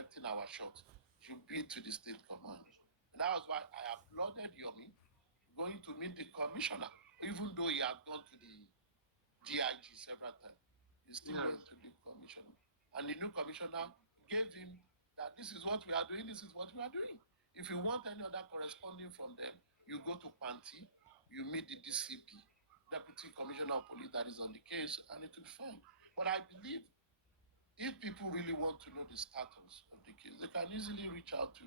directing our shots should be to the state command. And that was why I applauded Yomi going to meet the commissioner, even though he had gone to the DIG several times. He still went to the commissioner. And the new commissioner gave him that this is what we are doing, this is what we are doing. If you want any other corresponding from them, you go to Panti, you meet the DCP, Deputy Commissioner of Police that is on the case, and it will be fine. But I believe if people really want to know the status of the case, they can easily reach out to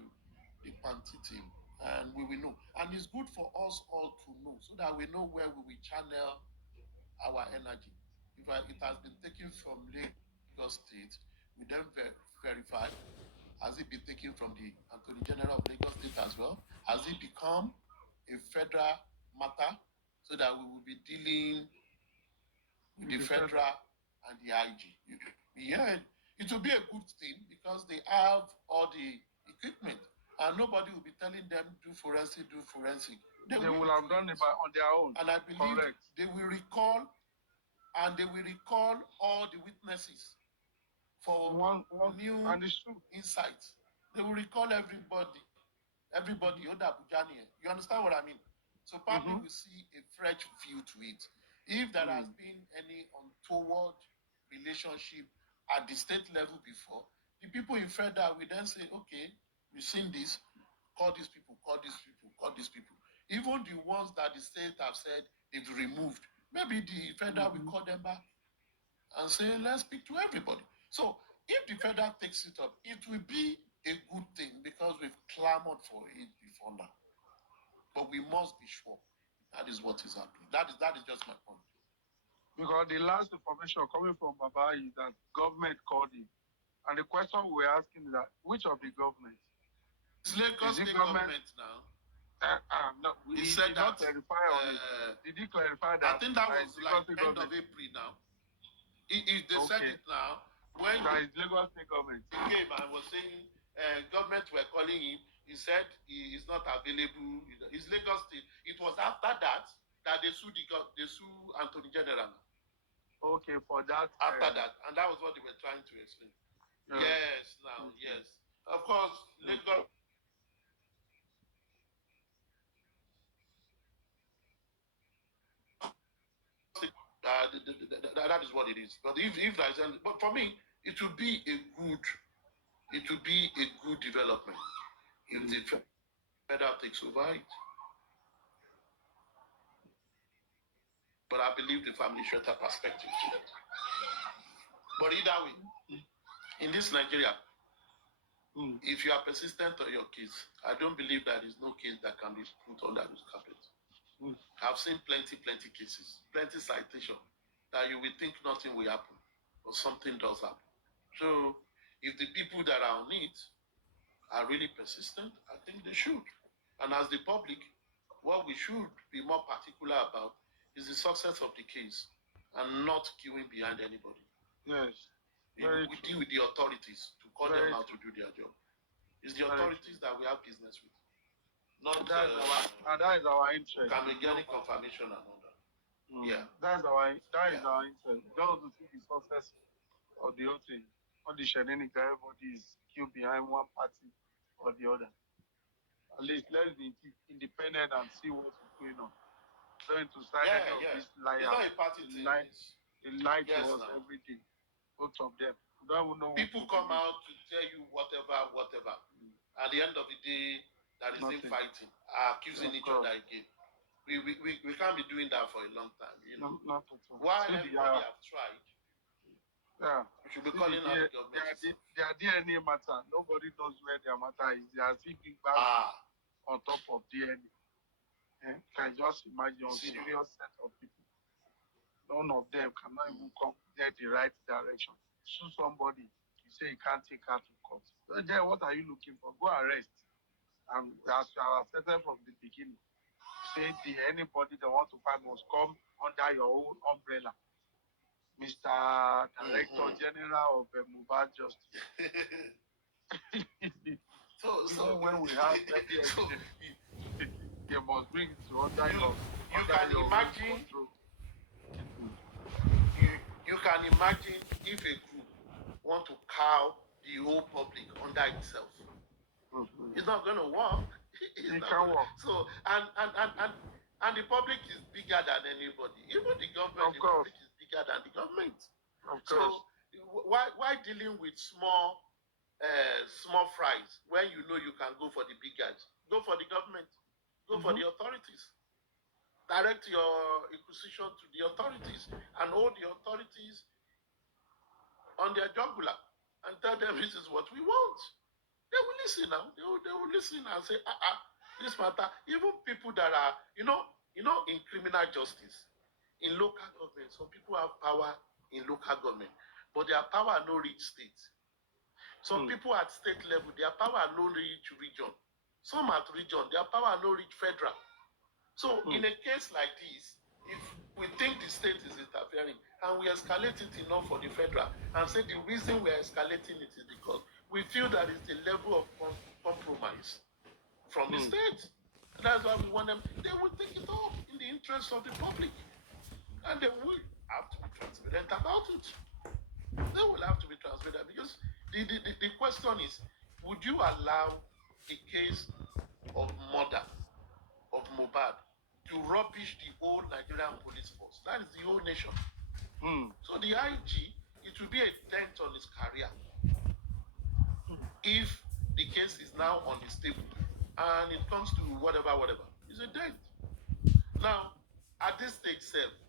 the Panti team and we will know. And it's good for us all to know so that we know where we will channel our energy. If it has been taken from Lagos State, we then verify. Has it been taken from the Attorney General of Lagos State as well? Has it become a federal matter so that we will be dealing with the federal and the IG? Yeah, it will be a good thing because they have all the equipment and nobody will be telling them do forensic. They will have done it on their own. And I believe they will recall all the witnesses for new insights. They will recall everybody, you understand what I mean? So probably we see a fresh view to it. If there has been any untoward relationship at the state level before, the people in federal will then say, okay, we've seen this, call these people. Even the ones that the state have said they've removed, maybe the federal will call them back and say, let's speak to everybody. So if the federal takes it up, it will be a good thing because we've clamored for it before now. But we must be sure that is what is happening. That is just my point. Because the last information coming from Baba is that government called him. And the question we're asking is that which of the government? It's Lagos State government now. No, he said that. Clarify on it. Did he clarify that? I think that was like end of April now. If they said it now, when that is Lagos State government. He came and was saying government were calling him. He said he is not available. It's Lagos State. It was after that they sued Attorney General. Okay, for that. After that, and that was what they were trying to explain. Yes, now, yes. Of course, Lagos. That is what it is. But if there's but for me, it would be a good development if the federal takes over it. But I believe the family should have perspective to it. But either way, in this Nigeria, if you are persistent on your case, I don't believe there is no case that can be put under this carpet. I've seen plenty cases, plenty citation that you will think nothing will happen, but something does happen. So if the people that are on it are really persistent, I think they should. And as the public, what we should be more particular about is the success of the case and not queuing behind anybody. Yes. We deal with the authorities to call them out to do their job. It's the authorities that we have business with. Not that is our interest. Can we get any confirmation and all that? Yeah. That is our interest. Just to see the success of the whole thing. Not the shedding, everybody is queued behind one party or the other. At least let's be independent and see what's going on. Going to start this liar. It's not a party thing. They lie to us every day. Both of them. We don't even know. People come out to tell you whatever. At the end of the day, that is fighting, accusing each other again. We can't be doing that for a long time. You know? Not at all. While everybody have tried, we should be calling out the government. Their DNA matter. Nobody knows where their matter is. They are speaking back on top of DNA. Can just imagine a serious set of people. None of them cannot even come get the right direction. Sue somebody, you say you can't take her to court. So then what are you looking for? Go arrest. And as you have said from the beginning, say anybody that wants to fight must come under your own umbrella. Mr. Director General of Mobile Justice. So when we have every evidence, they must bring it to under your control. You can imagine if a group want to cow the whole public under itself. It's not going to work. It can't work. So, and the public is bigger than anybody. Even the government, the public is bigger than the government. So, why dealing with small fries when you know you can go for the big guys? Go for the government. Go for the authorities. Direct your inquisition to the authorities and hold the authorities on their jugular and tell them this is what we want. They will listen now. They will listen and say, this matter. Even people that are, in criminal justice, in local government, some people have power in local government, but their power no reach state. Some people at state level, their power no reach region. Some at region, their power no reach federal. So in a case like this, if we think the state is interfering and we escalate it enough for the federal and say the reason we are escalating it is because we feel that it's the level of compromise from the state. And that's why we want them. They will take it up in the interest of the public. And they will have to be transparent about it. They will have to be transparent because the question is, would you allow a case of murder of Mohbad to rubbish the whole Nigerian police force? That is the whole nation. So the IG, it will be a dent on his career if the case is now on his table and it comes to whatever, it's a dent. Now, at this stage,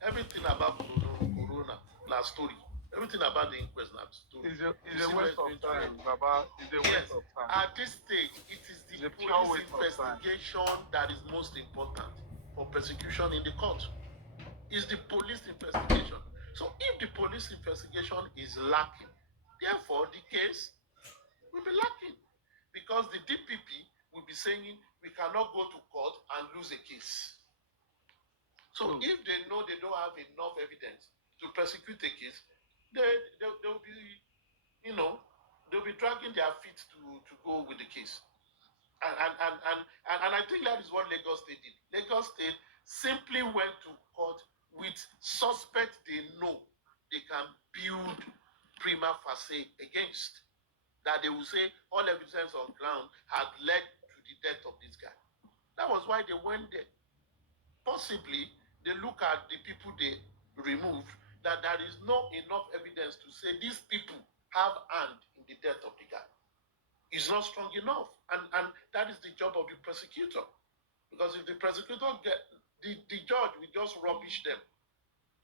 everything about Corona, now story. Everything about the inquest, now story. It's a waste of time, Baba. It's a waste of time. At this stage, it is the police investigation that is most important for prosecution in the court. Is the police investigation. So if the police investigation is lacking, therefore the case will be lacking. Because the DPP will be saying we cannot go to court and lose a case. So if they know they don't have enough evidence to prosecute a case, they'll be, they'll be dragging their feet to go with the case. And I think that is what Lagos State did. Lagos State simply went to court with suspects they know they can build prima facie against. That they will say all evidence on ground had led to the death of this guy. That was why they went there. Possibly, they look at the people they removed, that there is not enough evidence to say these people have hand in the death of the guy. It's not strong enough. And that is the job of the prosecutor. Because if the prosecutor the judge will just rubbish them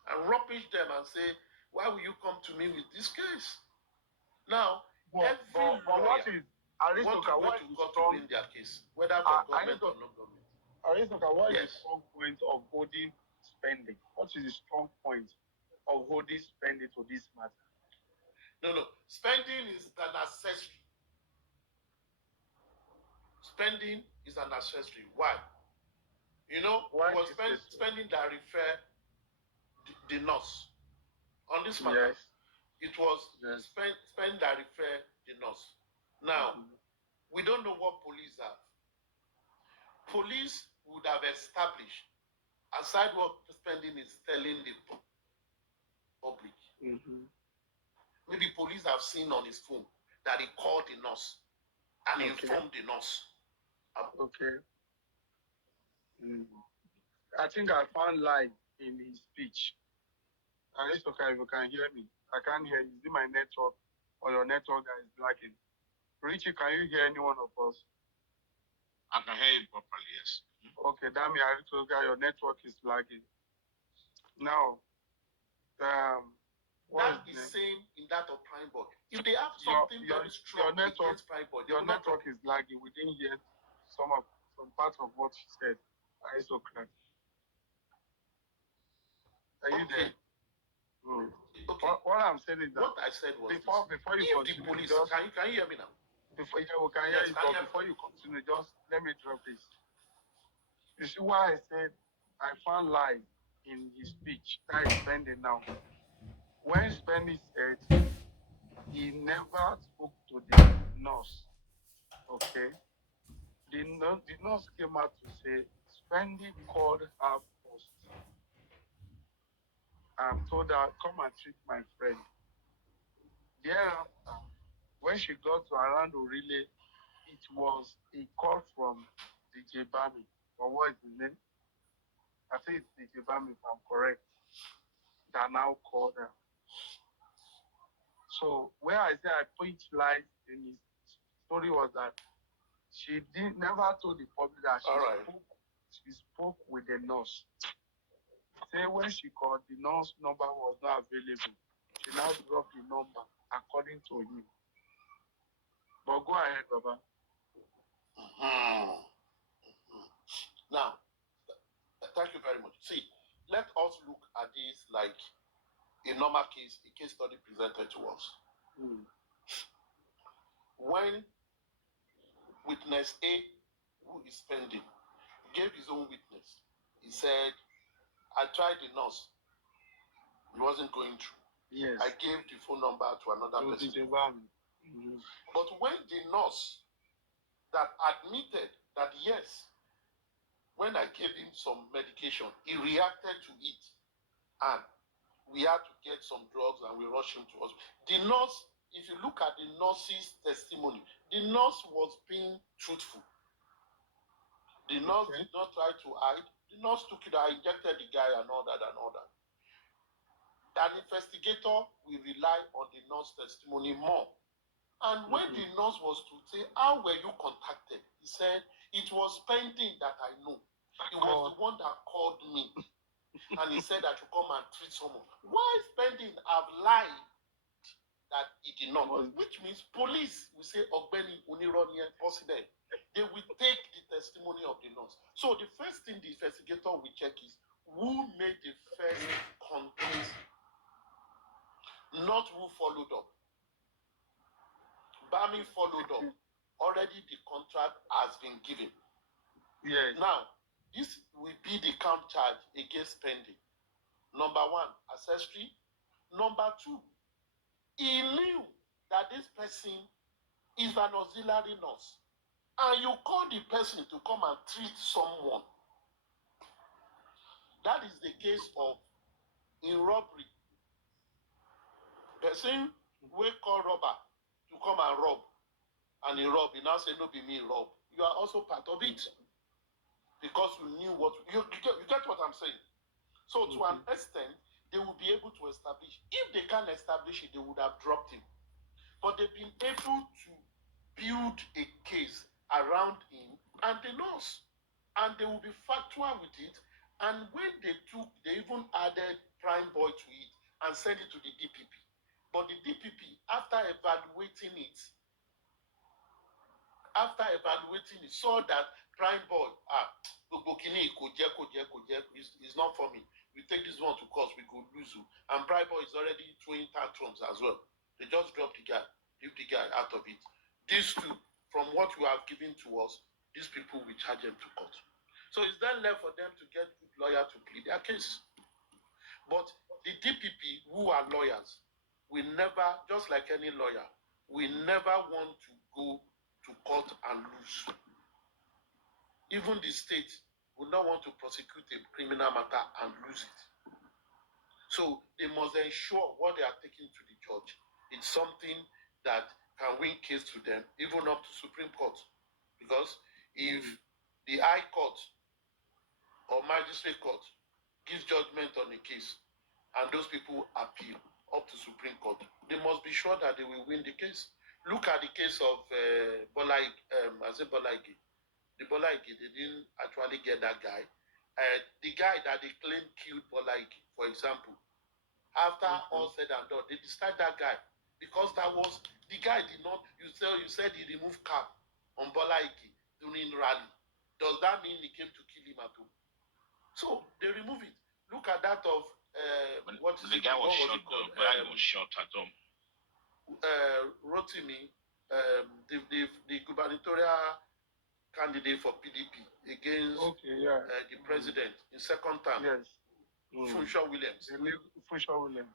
and say, why will you come to me with this case? Now, every lawyer want to go to court to win their case, whether for government or no government. Aristocrat, what is the strong point of holding spending? What is the strong point of holding spending to this matter? No. Spending is an accessory. Spending is an accessory. Why? Why it was spending that refer the nurse. On this matter, it was spending that refer the nurse. Now, we don't know what police have. Police would have established, aside what spending is telling the public. Maybe police have seen on his phone that he called the nurse and informed the nurse. I think I found light in his speech. Aristocrat, if you can hear me. I can't hear you. Is it my network or your network that is lacking? Richie, can you hear any one of us? I can hear you properly, yes. Okay, damn it, Aristocrat, your network is lagging. Now, that is saying in that of Prime Boy. If they have something very strong against Prime Boy, your network is lagging. We didn't hear some parts of what she said. Aristocrat. Are you there? Okay. What I'm saying is that what I said was before you continue, the police, can you hear me now? Before we can hear you, but before you continue, just let me drop this. You see why I said I found lies in his speech that is spending now. When Spending said he never spoke to the nurse, okay? The nurse came out to say Spending called her first and told her, come and treat my friend. Thereafter, when she got to around Orile, it was a call from DJ Bami. Or what is his name? I think it's DJ Bami, if I'm correct. That now called her. So where I say I put light in his story was that she never told the public that she spoke with the nurse. Say when she called, the nurse number was not available. She now dropped the number according to him. But go ahead, Baba. Now, thank you very much. See, let us look at this like a normal case, a case study presented to us. When witness A, who is pending, gave his own witness, he said, I tried the nurse. It wasn't going through. Yes. I gave the phone number to another person. Mm-hmm. But when the nurse that admitted that yes, when I gave him some medication, he reacted to it. And we had to get some drugs and we rushed him to hospital. The nurse, if you look at the nurse's testimony, the nurse was being truthful. The nurse did not try to hide. The nurse took it, I injected the guy and all that and all that. An investigator will rely on the nurse testimony more. And when the nurse was to say, how were you contacted? He said, it was pending that I know. It was the one that called me. And he said that you come and treat someone. Why pending have lied that he did not? Which means police will say, Ogbeni Unironia possible. They will take the testimony of the nurse. So the first thing the investigator will check is who made the first contact, not who followed up. Bami followed up. Already the contract has been given. Yes. Now, this will be the count charge against pending. Number one, accessory. Number two, he knew that this person is an auxiliary nurse. And you call the person to come and treat someone. That is the case of in robbery. Person will call robber to come and rob. And he rob. He now say, no, be me rob. You are also part of it. Because you knew what... You get what I'm saying? So to an extent, they will be able to establish. If they can't establish it, they would have dropped him. But they've been able to build a case around him and the nurse. And they will be factual with it. And when they even added Prime Boy to it and sent it to the DPP. But the DPP, after evaluating it, saw that Prime Boy, is not for me. We take this one to court, we could lose you. And Prime Boy is already throwing tantrums as well. They just dropped the guy, leave the guy out of it. These two, from what you have given to us, these people will charge them to court. So it's then left for them to get good lawyer to plead their case. But the DPP, who are lawyers, will never, just like any lawyer, will never want to go to court and lose. Even the state will not want to prosecute a criminal matter and lose it. So they must ensure what they are taking to the judge. It's something that can win case to them, even up to Supreme Court. Because if the High Court or Magistrate Court gives judgment on a case and those people appeal up to Supreme Court, they must be sure that they will win the case. Look at the case of Bolaigi. The Bolaigi, they didn't actually get that guy. The guy that they claim killed Bolaigi, for example, after all said and done, they discharged that guy because that was the guy did not. You said he removed cap on Bolaigi during rally. Does that mean he came to kill him at home? So they remove it. Look at that of what is the guy was shot. The guy was shot at home. Rotimi, the gubernatorial candidate for PDP against the president in second term. Yes. Funshaw Williams. Funshaw Williams.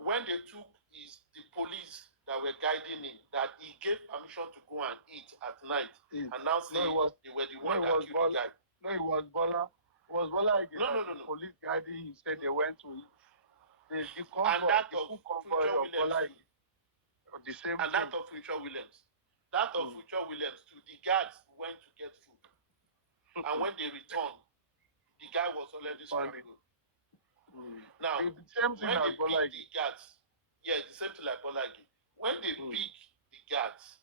When they took the police that were guiding him, that he gave permission to go and eat at night, and now say they were the one that killed the guy. No, it was Bola. It was Bola again. No. Police guiding him said they went to eat. The convoy, and that of Funshaw Williams. The same and thing. that of Future Williams. That of Future Williams too. The guards went to get food, and when they returned, the guy was already strangled. Now, the same thing when they as Bola pick the guards, yeah, the same thing like Bolagi. When they pick the guards,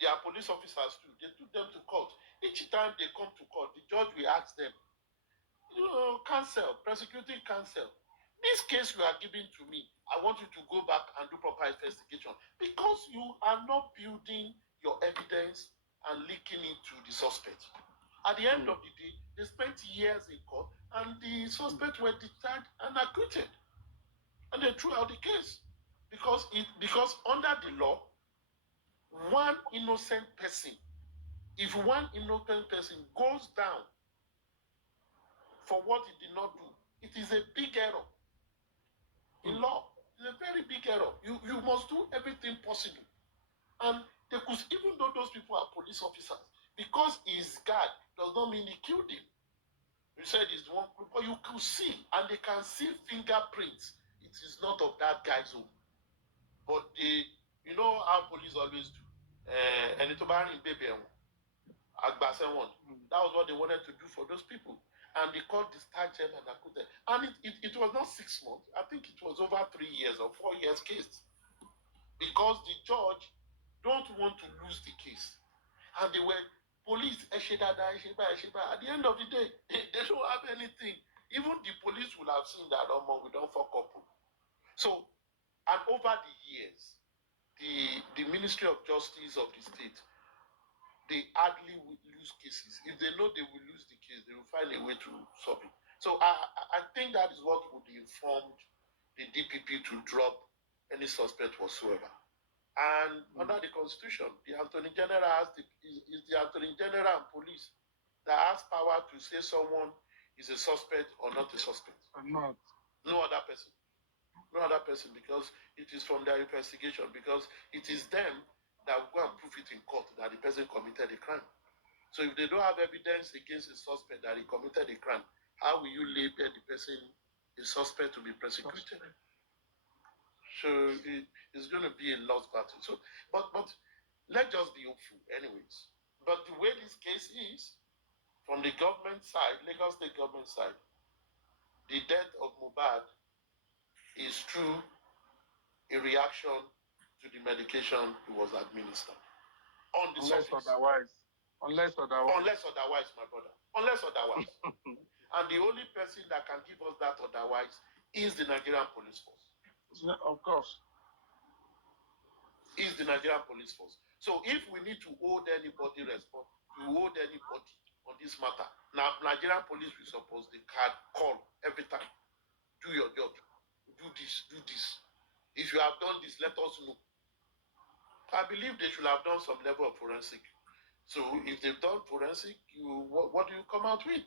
their police officers too, they took them to court. Each time they come to court, the judge will ask them, counsel, prosecuting counsel, this case you are giving to me, I want you to go back and do proper investigation because you are not building your evidence and linking it to the suspect. At the end of the day, they spent years in court and the suspects were discharged and acquitted. And they threw out the case. Because under the law, one innocent person, if one innocent person goes down for what he did not do, it is a big error. In law, it's a very big error. You must do everything possible. And they could, even though those people are police officers, because he's guard does not mean he killed him. You said it's one group, but you could see, and they can see fingerprints. It is not of that guy's own. But they, you know how police always do. And it's about baby one. That was what they wanted to do for those people. And they called discharge them and acquitted. And it was not 6 months. I think it was over 3 years or 4 years case. Because the judge don't want to lose the case. And they were police, at the end of the day, they don't have anything. Even the police will have seen that, we don't fuck up. So, and over the years, the Ministry of Justice of the state, they hardly will lose cases. If they know they will lose the case, they will find a way to solve it. So I think that is what would inform the DPP to drop any suspect whatsoever. And under the Constitution, the Attorney General is the Attorney General and police that has power to say someone is a suspect or not a suspect. Or not. No other person. No other person, because it is from their investigation, because it is them that will go and prove it in court that the person committed a crime. So if they don't have evidence against a suspect that he committed a crime, how will you label the person a suspect to be prosecuted? So it's going to be a lost battle. So, but let's just be hopeful, anyways. But the way this case is, from the government side, Lagos State government side, the death of Mohbad is true a reaction to the medication he was administered. On the Unless surface. Unless otherwise. Unless otherwise, my brother. Unless otherwise. And the only person that can give us that otherwise is the Nigerian police force. Of course. Is the Nigerian police force. So if we need to hold anybody responsible, to hold anybody on this matter, now Nigerian police will suppose they can call every time. Do your job. Do this, do this. If you have done this, let us know. I believe they should have done some level of forensic. So if they've done forensic, what do you come out with?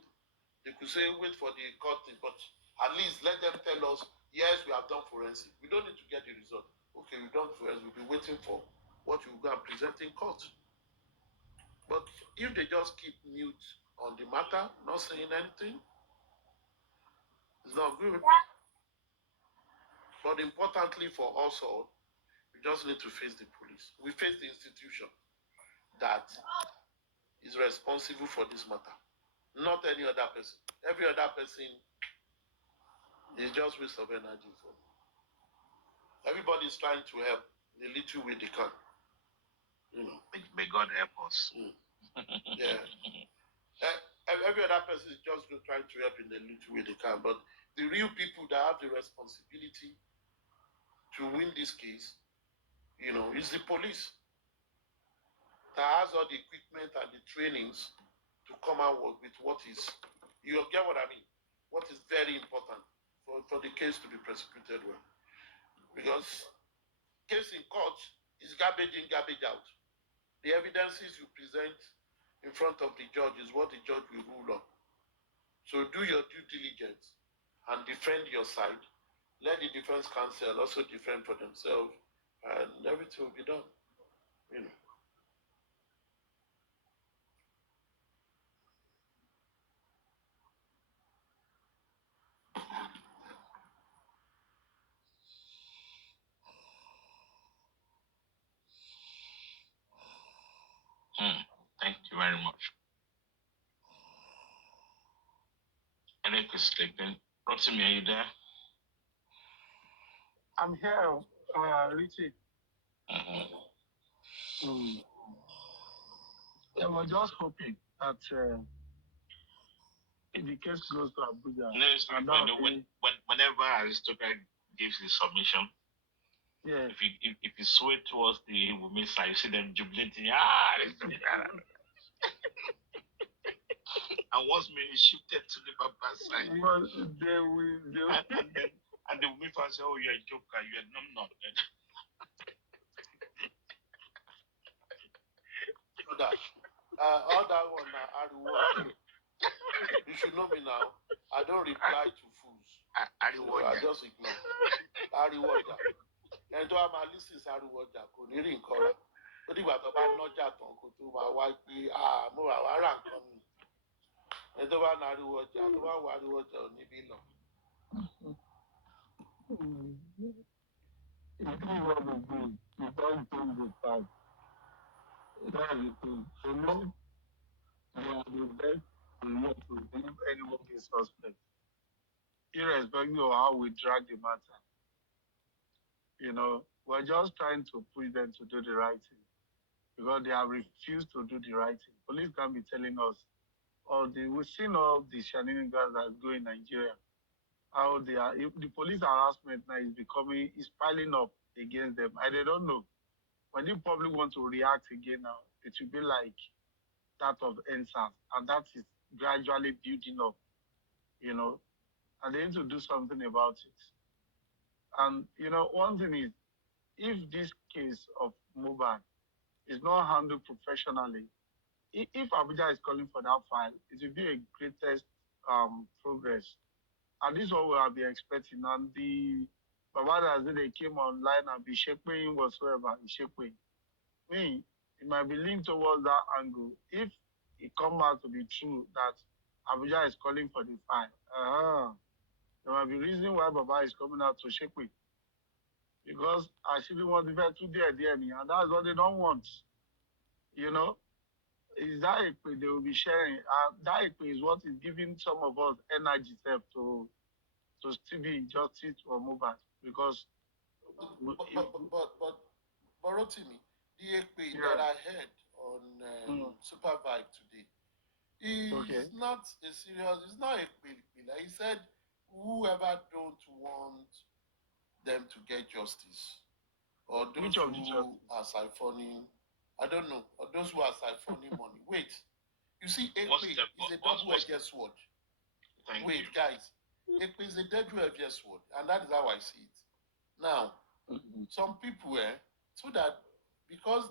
They could say, wait for the court, but at least let them tell us, yes, we have done forensic. We don't need to get the result. Okay, we've done forensic. We'll be waiting for what you go and present in court. But if they just keep mute on the matter, not saying anything, it's not good. But importantly for us all, we just need to face the police. We face the institution that is responsible for this matter, not any other person. Every other person is just waste of energy for me. Everybody is trying to help the little way they can. May God help us. Yeah. Every other person is just trying to help in the little way they can. But the real people that have the responsibility to win this case, is the police that has all the equipment and the trainings to come out with what is, you get what I mean? What is very important for the case to be prosecuted well. Because case in court is garbage in, garbage out. The evidences you present in front of the judge is what the judge will rule on. So do your due diligence and defend your side. Let the defense counsel also defend for themselves, and everything will be done. sleeping. Rotimi, are you there? I'm here, Richie. Yeah, we're just hoping that if the case goes to Abuja, whenever Aristocrat gives his submission, yeah, if you sway towards the women's side, you see them jubilating. Aristocrat. And once me shifted to the Papa side, well, they will. And the women fans say, "Oh, you're a joker. You're not." All that one now, you should know me now. I don't reply to fools. I just ignore. Ariwoja. And to my listeners, Ariwoja, kò ní rí nǹkan rà. Ó dìgbà tó bá nọ́jà tán kó tó máa wá pé mo wà wá rà nǹkan mi. Ẹni tó bá na Ariwoja, tó bá wà Ariwoja ò níbí lọ. You don't change the fact. That's the thing. For me, they are the best in what to believe anyone is suspect. Irrespective of how we drag the matter. We're just trying to push them to do the right thing. Because they have refused to do the right thing. Police can be telling us, we've seen all the shenanigans that go in Nigeria. How the police harassment now is piling up against them. And they don't know. When the public want to react again now, it will be like that of NSAS. And that is gradually building up, and they need to do something about it. And, one thing is, if this case of Mohbad is not handled professionally, if Abuja is calling for that file, it will be a greatest progress. And this is what we have been expecting. And the Baba that they came online and be shaping whatsoever, shaping. It might be linked towards that angle. If it comes out to be true that Abuja is calling for the file, there might be reason why Baba is coming out to shake it. Because I actually want to get to there, and that's what they don't want. Is that they will be sharing? That is what is giving some of us energy to still be in justice for Mohbad. Because but Rotimi, the Ekpe that I heard on Super Vibe today is not a serious. It's not Ekpe. He said whoever don't want them to get justice, or those who are siphoning, I don't know, or those who are siphoning money. Wait, you see, Ekpe is a double-edged sword. Wait, guys, Ekpe is a double-edged sword, and that is how I see it. Now, some people, so that because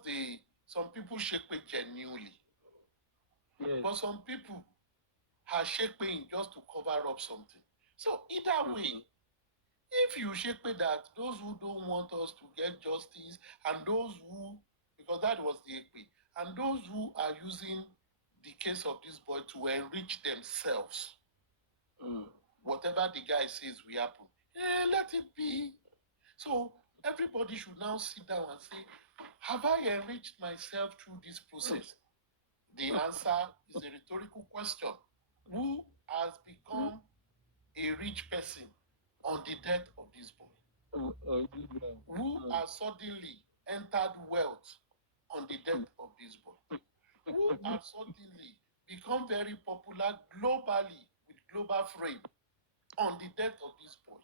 some people shake genuinely, but some people are shaking just to cover up something. So either way, if you shake that those who don't want us to get justice, and those who, because that was the Ekpe, and those who are using the case of this boy to enrich themselves, whatever the guy says will happen, let it be. So everybody should now sit down and say, have I enriched myself through this process? The answer is a rhetorical question. Who has become a rich person on the death of this boy? Who has suddenly entered wealth on the death of this boy? Who has suddenly become very popular globally with global fame on the death of this boy?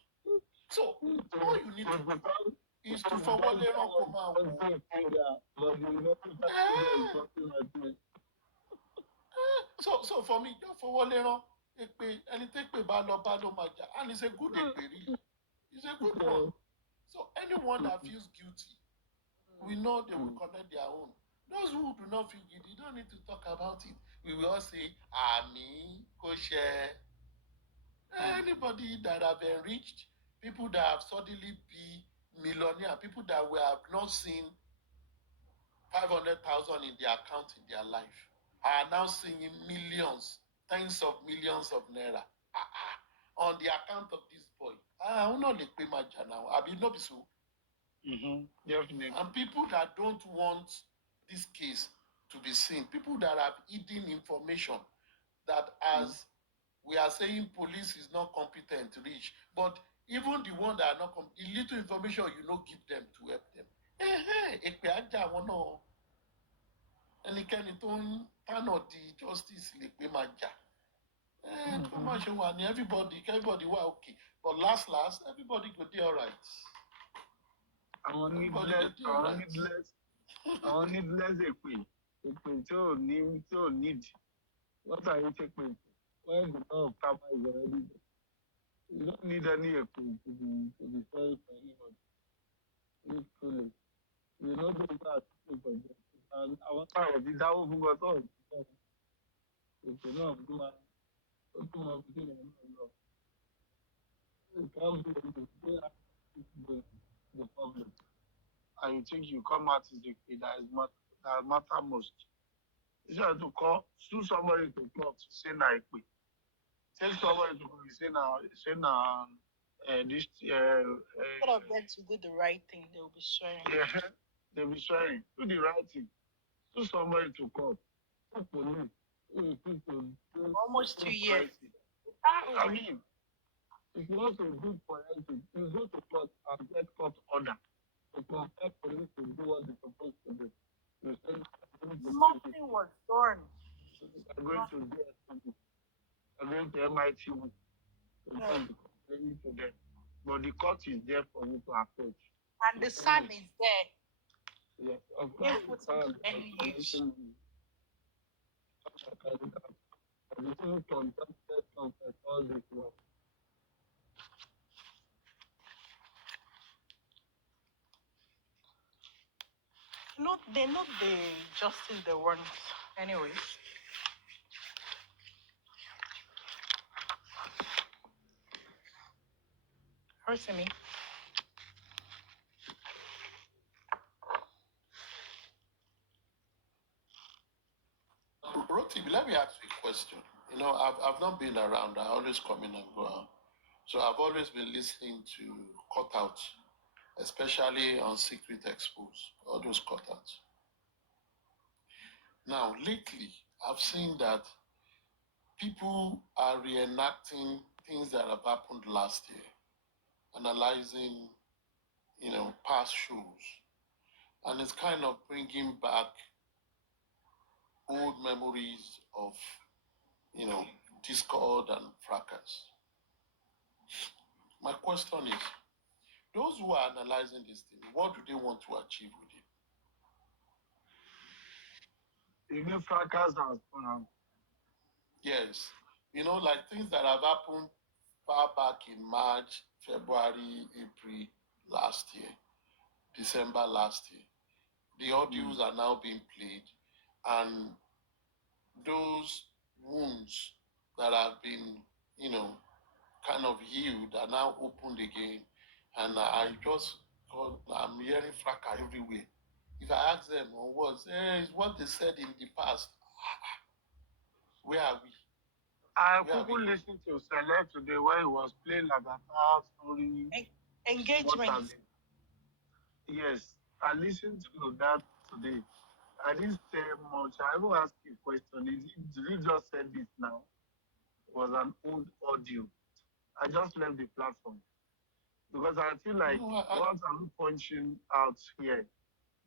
So all you need to do is to forward so for me, just forward anything and it's a good really. It's a good one. So anyone that feels guilty, we know they will connect their own. Those who do not feel guilty, you don't need to talk about it. We will all say, Ami, Kosher. Anybody that have enriched, people that have suddenly be millionaire, people that we have not seen 500,000 in their account in their life, are now seeing millions, tens of millions of naira on the account of this boy. I will not pay my now. I will not be so. Definitely. And people that don't want this case to be seen, people that have hidden information that as we are saying police is not competent to reach, but even the one that are not the little information you know give them to help them. Èpè ajá wọn náà ẹnikẹ́ni tó ń tánà di justice lè pé máa jà. Tó máa ṣe wà ní everybody wà okay, but last everybody go dey alright. Àwọn needless èpè tí ò need. What are you taking? When the law of karma is already there. You don't need any èpè to be sorry for anybody. Literally. You know those are people for justice. And àwọn táwọn ti dáwó fún wọn tó èpè náà tó máa fi kí ènìyàn náà lọ. You can't be able to say the public. And you think you come out as the kid that matter most. You have to sue somebody to court to say na èpè. Take somebody to say na this Instead of them to do the right thing, they will be swearing. Yeah, they'll be swearing. Do the right thing. Sue somebody to court. Police. Almost 2 years. I mean, if you want to do forensic, you go to court and get court order to compel police to do what they're supposed to do. You say nothing was done. I'm going to DSP. I'm going to MIT. To them. But the court is there for you to approach. And the sun is there. Yes, of course. And you use. All this work. They're not the justice they want, anyways. Hurting me. Roti, let me ask you a question. You know, I've not been around. I always come in and go out. So I've always been listening to cutouts, especially on Secret Expos, all those cutouts. Now, lately, I've seen that people are reenacting things that have happened last year, analyzing, past shows. And it's kind of bringing back old memories of, discord and fracas. My question is, those who are analyzing this thing, what do they want to achieve with it? You mean fracas and Yes. Like things that have happened far back in March, February, April last year, December last year. The audios are now being played, and those wounds that have been, kind of healed are now opened again. And I'm hearing fracas everywhere. If I ask them on words, it's what they said in the past. Where are we? I couldn't listen to Select today where he was playing like a story. Engagement. Yes, I listened to that today. I didn't say much. I will ask you a question. Did you just say this now? It was an old audio. I just left the platform. Because I feel like once I'm punching out here,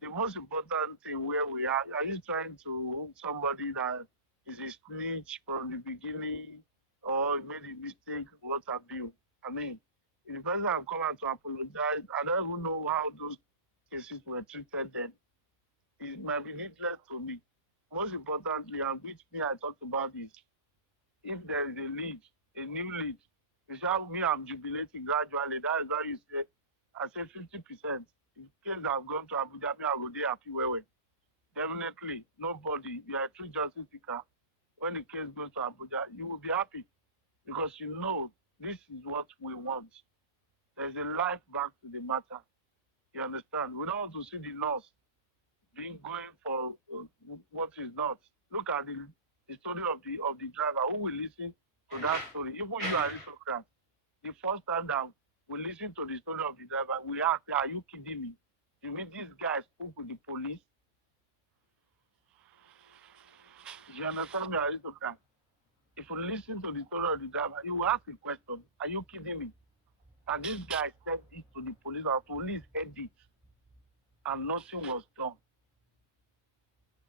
the most important thing where we are you trying to hook somebody that is a snitch from the beginning or made a mistake, what have you? I mean, if the person have come out to apologize, I don't even know how those cases were treated then. It might be needless to me. Most importantly, and which me I talked about is if there is a new lead, you see how me I'm jubilating gradually. That is why you say I say 50%. In case I've gone to Abuja, me I go there happy where. Definitely, nobody. You are a true justice seeker. When the case goes to Abuja, you will be happy because you know this is what we want. There's a life back to the matter. You understand? We don't want to see the nurse being going for what is not. Look at the story of the driver. Who will listen to that story? Even you, Aristocrat. The first time that we listen to the story of the driver, we ask, are you kidding me? You mean this guy spoke with the police? You understand me, Aristocrat? If you listen to the story of the driver, you will ask a question: are you kidding me? And this guy said this to the police, and police heard it, and nothing was done.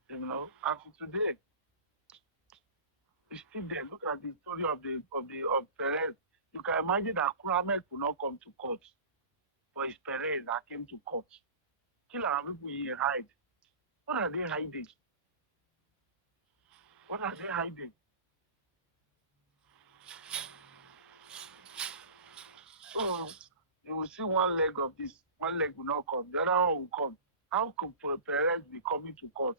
You know, until today, it's still there. Look at the story of Perez. You can imagine that Kramer could not come to court, but it's Perez that came to court. Kill our people here hide. What are they hiding? What are they hiding? So you will see one leg of this, one leg will not come, the other one will come. How could Perez be coming to court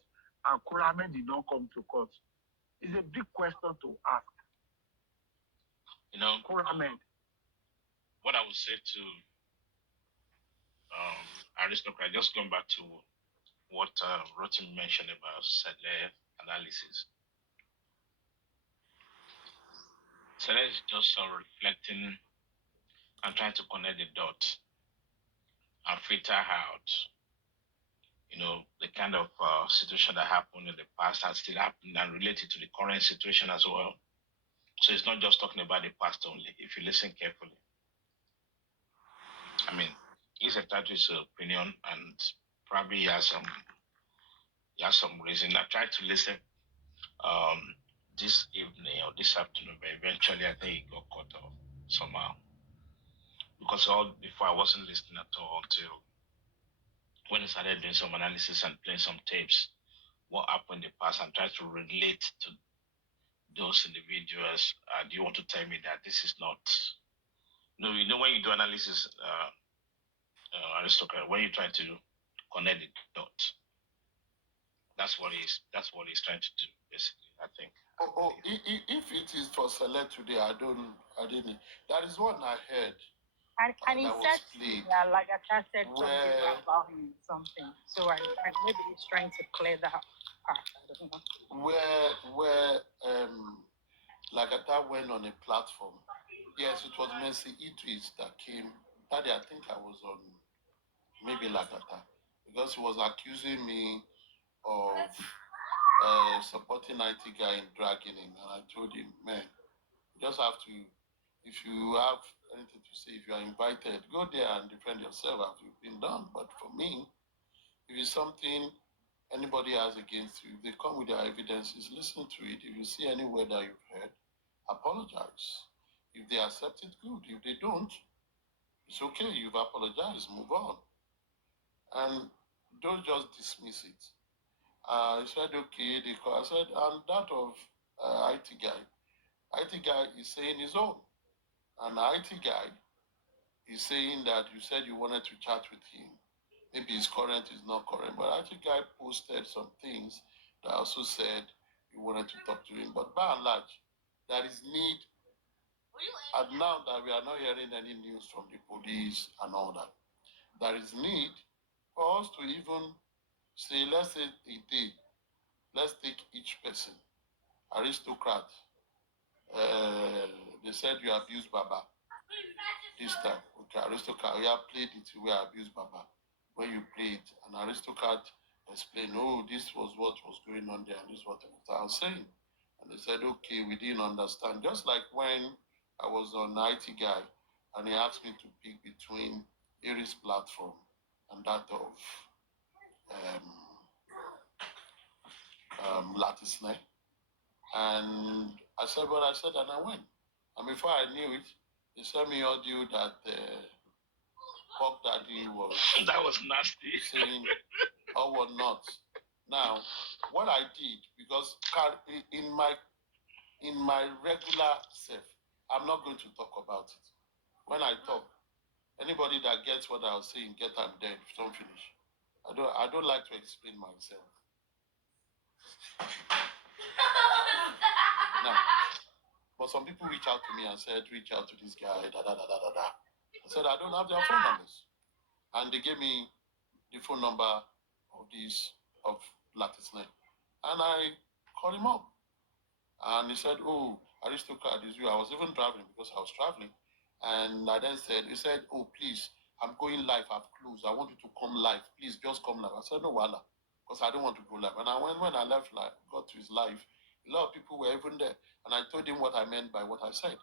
and Kurame did not come to court? It's a big question to ask. You know, Kurame. what I would say to Aristocrat, just going back to what Rotin mentioned about Sedle analysis. Sedle is just reflecting and trying to connect the dots and filter out, you know, the kind of situation that happened in the past and still happening and related to the current situation as well. So it's not just talking about the past only, if you listen carefully. I mean, he's entitled to his opinion and probably he has some reason. I tried to listen this evening or this afternoon, but eventually I think it got cut off somehow. Because before I wasn't listening at all until when I started doing some analysis and playing some tapes, what happened in the past and try to relate to those individuals. Do you want to tell me that this is not? No, you know when you do analysis, Aristocrat, when you try to connect the dots, that's what he's trying to do, basically. I think. If it is for select today, I didn't. That is what I heard. And he said, yeah, like I said something about him, something. So I maybe he's trying to clear that part. I don't know. Where like I went on a platform. Yes, it was Mercy Idris that came. That day I think I was on maybe Lagata because he was accusing me of supporting IT guy in dragging him, and I told him, man, you just have to. If you have anything to say, if you are invited, go there and defend yourself as you've been done. But for me, if it's something anybody has against you, if they come with their evidences, listen to it. If you see anywhere that you've heard, apologize. If they accept it, good. If they don't, it's okay. You've apologized. Move on. And don't just dismiss it. He said, okay. I said, and that of IT guy. IT guy is saying his own. And the IT guy is saying that you said you wanted to chat with him. Maybe his current is not current, but IT guy posted some things that also said you wanted to talk to him. But by and large, there is need. And now that we are not hearing any news from the police and all that, there is need for us to even say, let's say a day, let's take each person. Aristocrat. They said you abused Baba. This time, okay, Aristocrat, we have played it, we abused Baba. When you played, an Aristocrat explained, oh, this was what was going on there, and this was what I was saying. And they said, okay, we didn't understand. Just like when I was on IT Guy, and he asked me to pick between Aries platform and that of Latisne. And I said what I said, and I went. And before I knew it, they sent me audio that Pop Daddy was that was nasty saying or whatnot. Now, what I did, because in my regular self, I'm not going to talk about it. When I talk, anybody that gets what I was saying, get them dead. Don't finish. I don't like to explain myself. Now, but some people reach out to me and said, reach out to this guy, da da da da da da. I said, I don't have their phone numbers. And they gave me the phone number of Latisne. And I called him up. And he said, oh, Aristocrat is you. I was even traveling because I was traveling. And I then said, he said, oh, please, I'm going live. I've closed. I want you to come live. Please just come live. I said, no, wala. Because I don't want to go live. And when I left live, got to his live, A lot of people were even there. And I told him what I meant by what I said.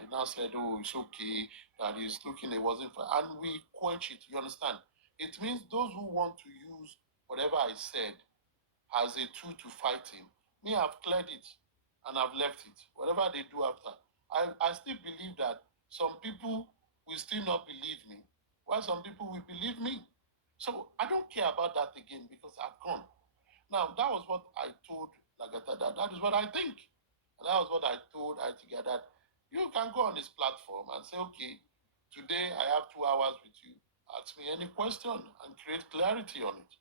He now said, oh, it's okay, that he's looking, it wasn't fair. And we quench it, you understand? It means those who want to use whatever I said as a tool to fight him, me, I've cleared it and I've left it. Whatever they do after. I still believe that some people will still not believe me, while some people will believe me. So I don't care about that again because I've gone. Now, that was what I told Lagata, that is what I think. And that was what I told Aitiga, that you can go on this platform and say, okay, today I have 2 hours with you. Ask me any question and create clarity on it.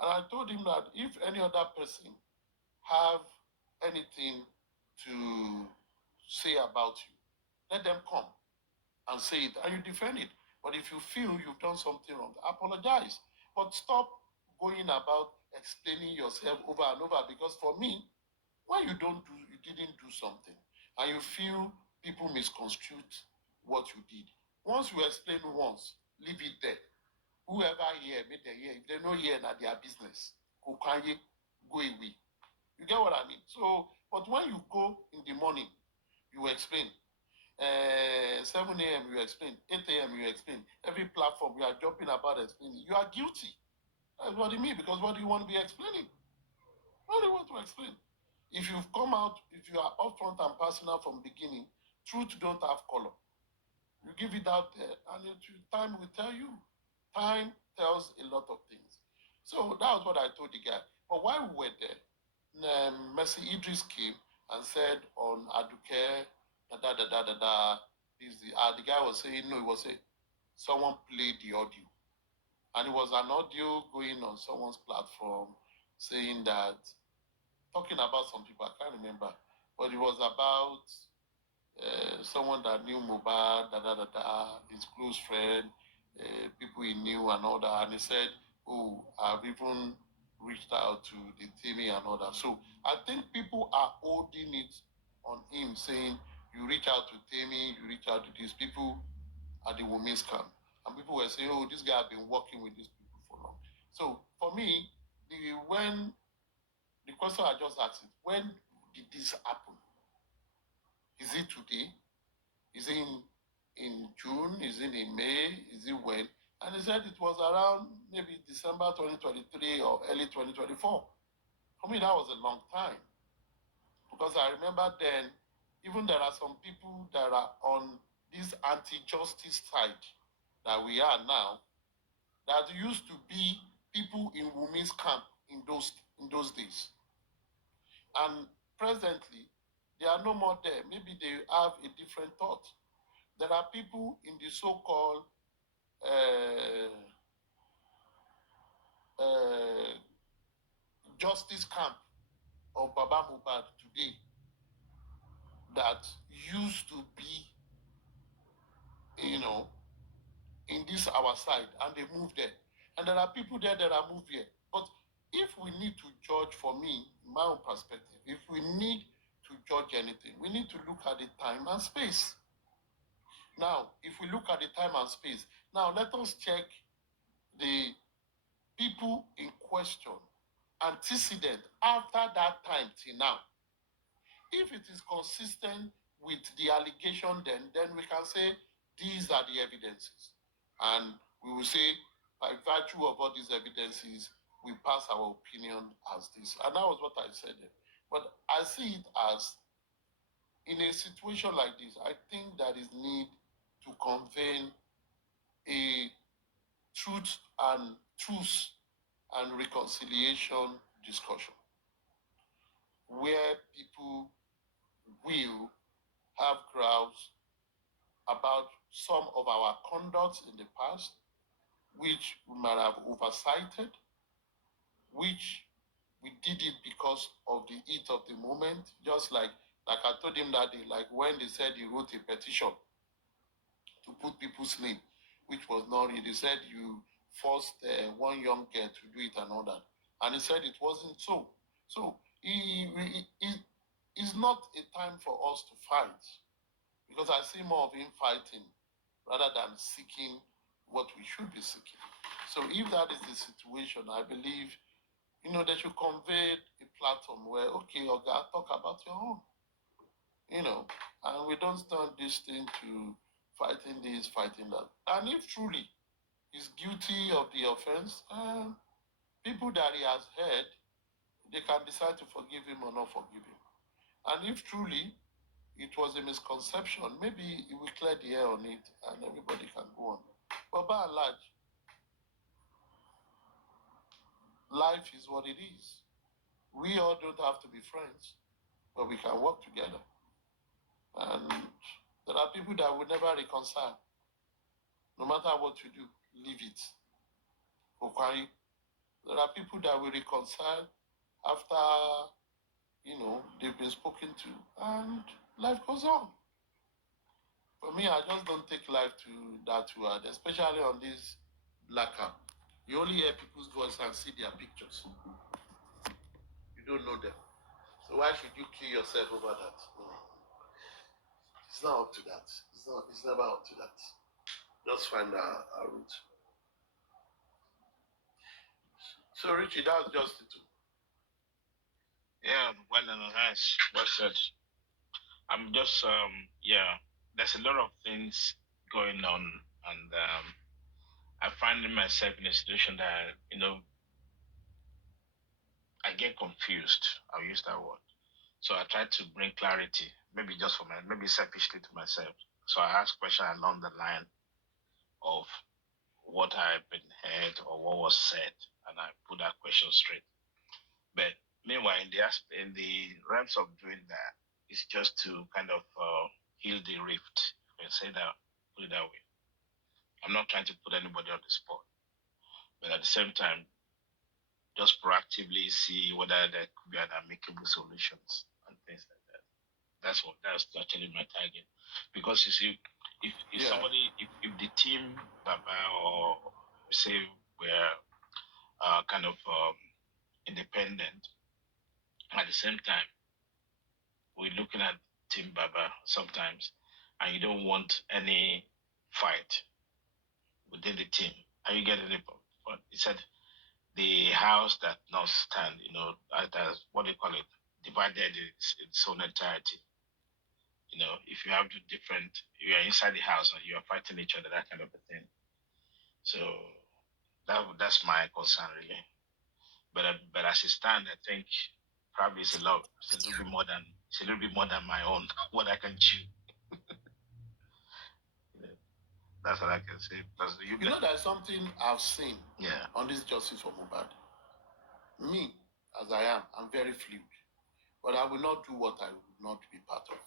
And I told him that if any other person have anything to say about you, let them come and say it, and you defend it. But if you feel you've done something wrong, apologize. But stop going about explaining yourself over and over, because for me, when you didn't do something, and you feel people misconstrued what you did, once you explain once, leave it there. Whoever hear, make them hear. If they don't hear, not their business. Go away. You get what I mean? So, but when you go in the morning, you explain. 7 a.m. you explain, 8 a.m. you explain. Every platform you are jumping about explaining. You are guilty. That's what it means, because what do you want to be explaining? What do you want to explain? If you've come out, if you are upfront and personal from beginning, truth don't have color. You give it out there, and time will tell you. Time tells a lot of things. So that was what I told the guy. But while we were there, Mercy Idris came and said on Aduke, the guy was saying, no, it was someone played the audio. And it was an audio going on someone's platform saying that, talking about some people, I can't remember, but it was about someone that knew Mohbad, his close friend, people he knew and all that. And he said, oh, I've even reached out to the Timmy and all that. So I think people are holding it on him, saying, you reach out to Timmy, you reach out to these people at the women's camp. And people were saying, oh, this guy has been working with these people for long. So for me, when the question I just asked is, when did this happen? Is it today? Is it in June? Is it in May? Is it when? And he said it was around maybe December 2023 or early 2024. For me, that was a long time. Because I remember then, even there are some people that are on this anti-justice side that we are now, that used to be people in women's camp in those days. And presently, they are no more there. Maybe they have a different thought. There are people in the so-called justice camp of Baba Mohbad today that used to be, in this our side, and they moved there. And there are people there that are moved here. But if we need to judge, for me, my own perspective, if we need to judge anything, we need to look at the time and space. Now, if we look at the time and space, now let us check the people in question, antecedent, after that time till now. If it is consistent with the allegation, then we can say these are the evidences. And we will say, by virtue of all these evidences, we pass our opinion as this. And that was what I said. But I see it as, in a situation like this, I think there is need to convene a truth and reconciliation discussion, where people will have crowds about some of our conduct in the past, which we might have oversighted, which we did it because of the heat of the moment, just like I told him that day, like when they said he wrote a petition to put people's name, which was not read. They said you forced one young girl to do it and all that. And he said it wasn't so. So it's not a time for us to fight, because I see more of him fighting rather than seeking what we should be seeking. So if that is the situation, I believe, they should convey a platform where, okay, Oga, talk about your own. And we don't turn this thing to fighting this, fighting that. And if truly he's guilty of the offense, people that he has heard, they can decide to forgive him or not forgive him. And if truly it was a misconception, maybe he will clear the air on it and everybody can go on. But by and large, life is what it is. We all don't have to be friends, but we can work together. And there are people that will never reconcile. No matter what you do, leave it. Okay? There are people that will reconcile after, they've been spoken to, and life goes on. For me, I just don't take life to that word, especially on this black app. You only hear people's voice and see their pictures. You don't know them. So why should you kill yourself over that? No. It's not up to that. It's never up to that. Just find a route. So Richie, that's just it. Yeah, well nice. Well said. I'm just there's a lot of things going on, and I find myself in a situation that I get confused. I'll use that word. So I try to bring clarity, maybe just for maybe selfishly to myself. So I ask questions along the line of what I've been heard or what was said, and I put that question straight. But meanwhile, in the realms of doing that, it's just to kind of heal the rift. You can say that, put it that way. I'm not trying to put anybody on the spot, but at the same time, just proactively see whether there could be an amicable solutions and things like that. That's actually my target. Because you see, if somebody, if the team Baba or say we're kind of independent, at the same time we're looking at Team Baba sometimes, and you don't want any fight within the team, and you get any. But he said the house that not stand, that's what do you call it, divided its own entirety. If you have two different, you are inside the house and you are fighting each other, that kind of a thing. So that's my concern really. But as it stands, I think probably it's a little bit more than my own what I can chew. That's what I can say. There's something I've seen Yeah. on this justice for Mohbad. Me, as I am, I'm very fluid. But I will not do what I would not be part of.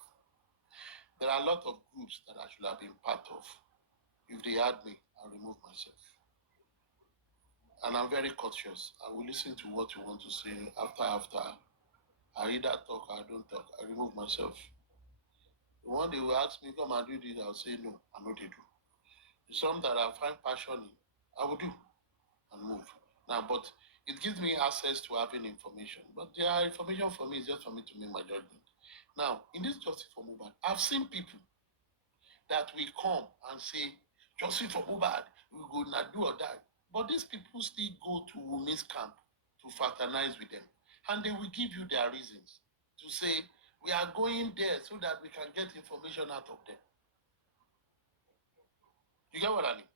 There are a lot of groups that I should have been part of. If they had me, I'll remove myself. And I'm very cautious. I will listen to what you want to say after. I either talk or I don't talk. I remove myself. One day will ask me, come and do this, I'll say no, I know they do. Some that I find passion in, I will do and move. Now, but it gives me access to having information. But their information for me is just for me to make my judgment. Now, in this justice for Mohbad, I've seen people that will come and say, justice for Mohbad, we go not do or die. But these people still go to women's camp to fraternize with them. And they will give you their reasons to say, we are going there so that we can get information out of them. You get what I mean?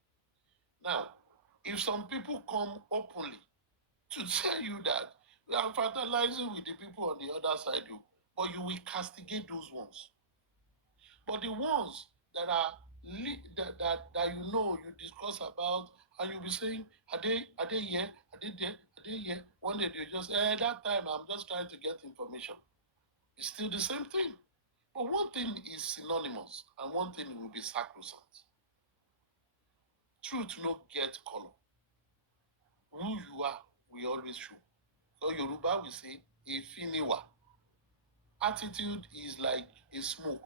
Now, if some people come openly to tell you that we are fraternizing with the people on the other side, but you will castigate those ones. But the ones that are that you discuss about, and you'll be saying, are they here? Are they there? Are they here? One day you just that time I'm just trying to get information. It's still the same thing. But one thing is synonymous, and one thing will be sacrosanct. Truth no get color. Who you are, we always show. So Yoruba will say, Efiniwa. Attitude is like a smoke.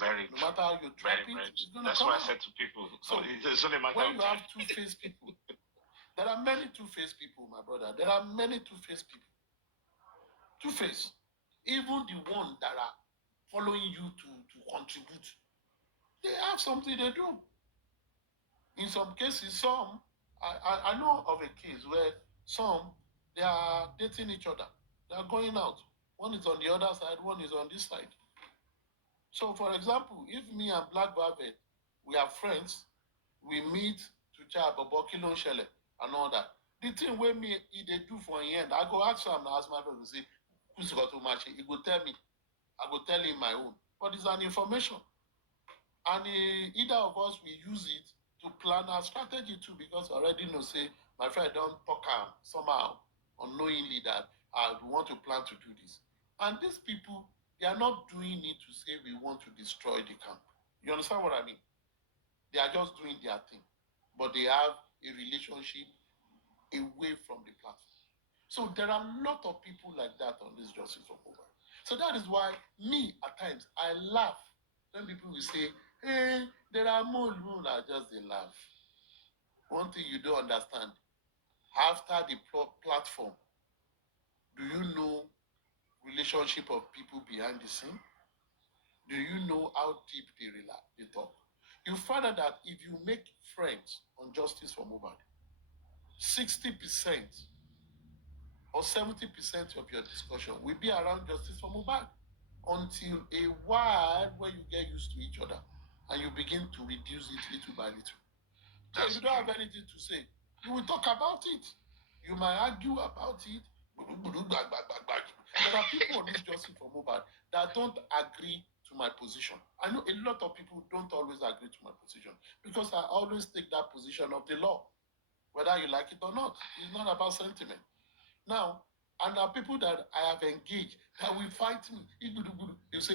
Very. No matter how you trap it's going to come out. That's what I said to people. So when you have two-faced people, there are many two-faced people, my brother. There are many two-faced people. Two-faced. Even the ones that are following you to contribute, they have something they do. In some cases, I know of a case where some, they are dating each other. They are going out. One is on the other side, one is on this side. So, for example, if me and Black Velvet, we are friends, we meet to chat about Kilo Shele and all that. The thing where me they do for the end, I go ask him, ask my friend to say, who's got too much? He go tell me. I go tell him my own. But it's an information. And either of us will use it to plan our strategy too, because I already know, say, my friend don't talk somehow unknowingly that I want to plan to do this. And these people, they are not doing it to say we want to destroy the camp. You understand what I mean? They are just doing their thing. But they have a relationship away from the platform. So there are a lot of people like that on this Justice for Mobile. So that is why me, at times, I laugh when people will say, hey, there are more rules. I just they laugh. One thing you don't understand, after the platform, do you know relationship of people behind the scene? Do you know how deep they talk? You find out that if you make friends on Justice for Mobile, 60% or 70% of your discussion will be around Justice for Mobile until a while when you get used to each other and you begin to reduce it little by little. So if you don't have anything to say, you will talk about it. You might argue about it. There are people on this Justice for Mobile that don't agree to my position. I know a lot of people don't always agree to my position because I always take that position of the law, whether you like it or not. It's not about sentiment. Now, and there are people that I have engaged that will fight me. You say,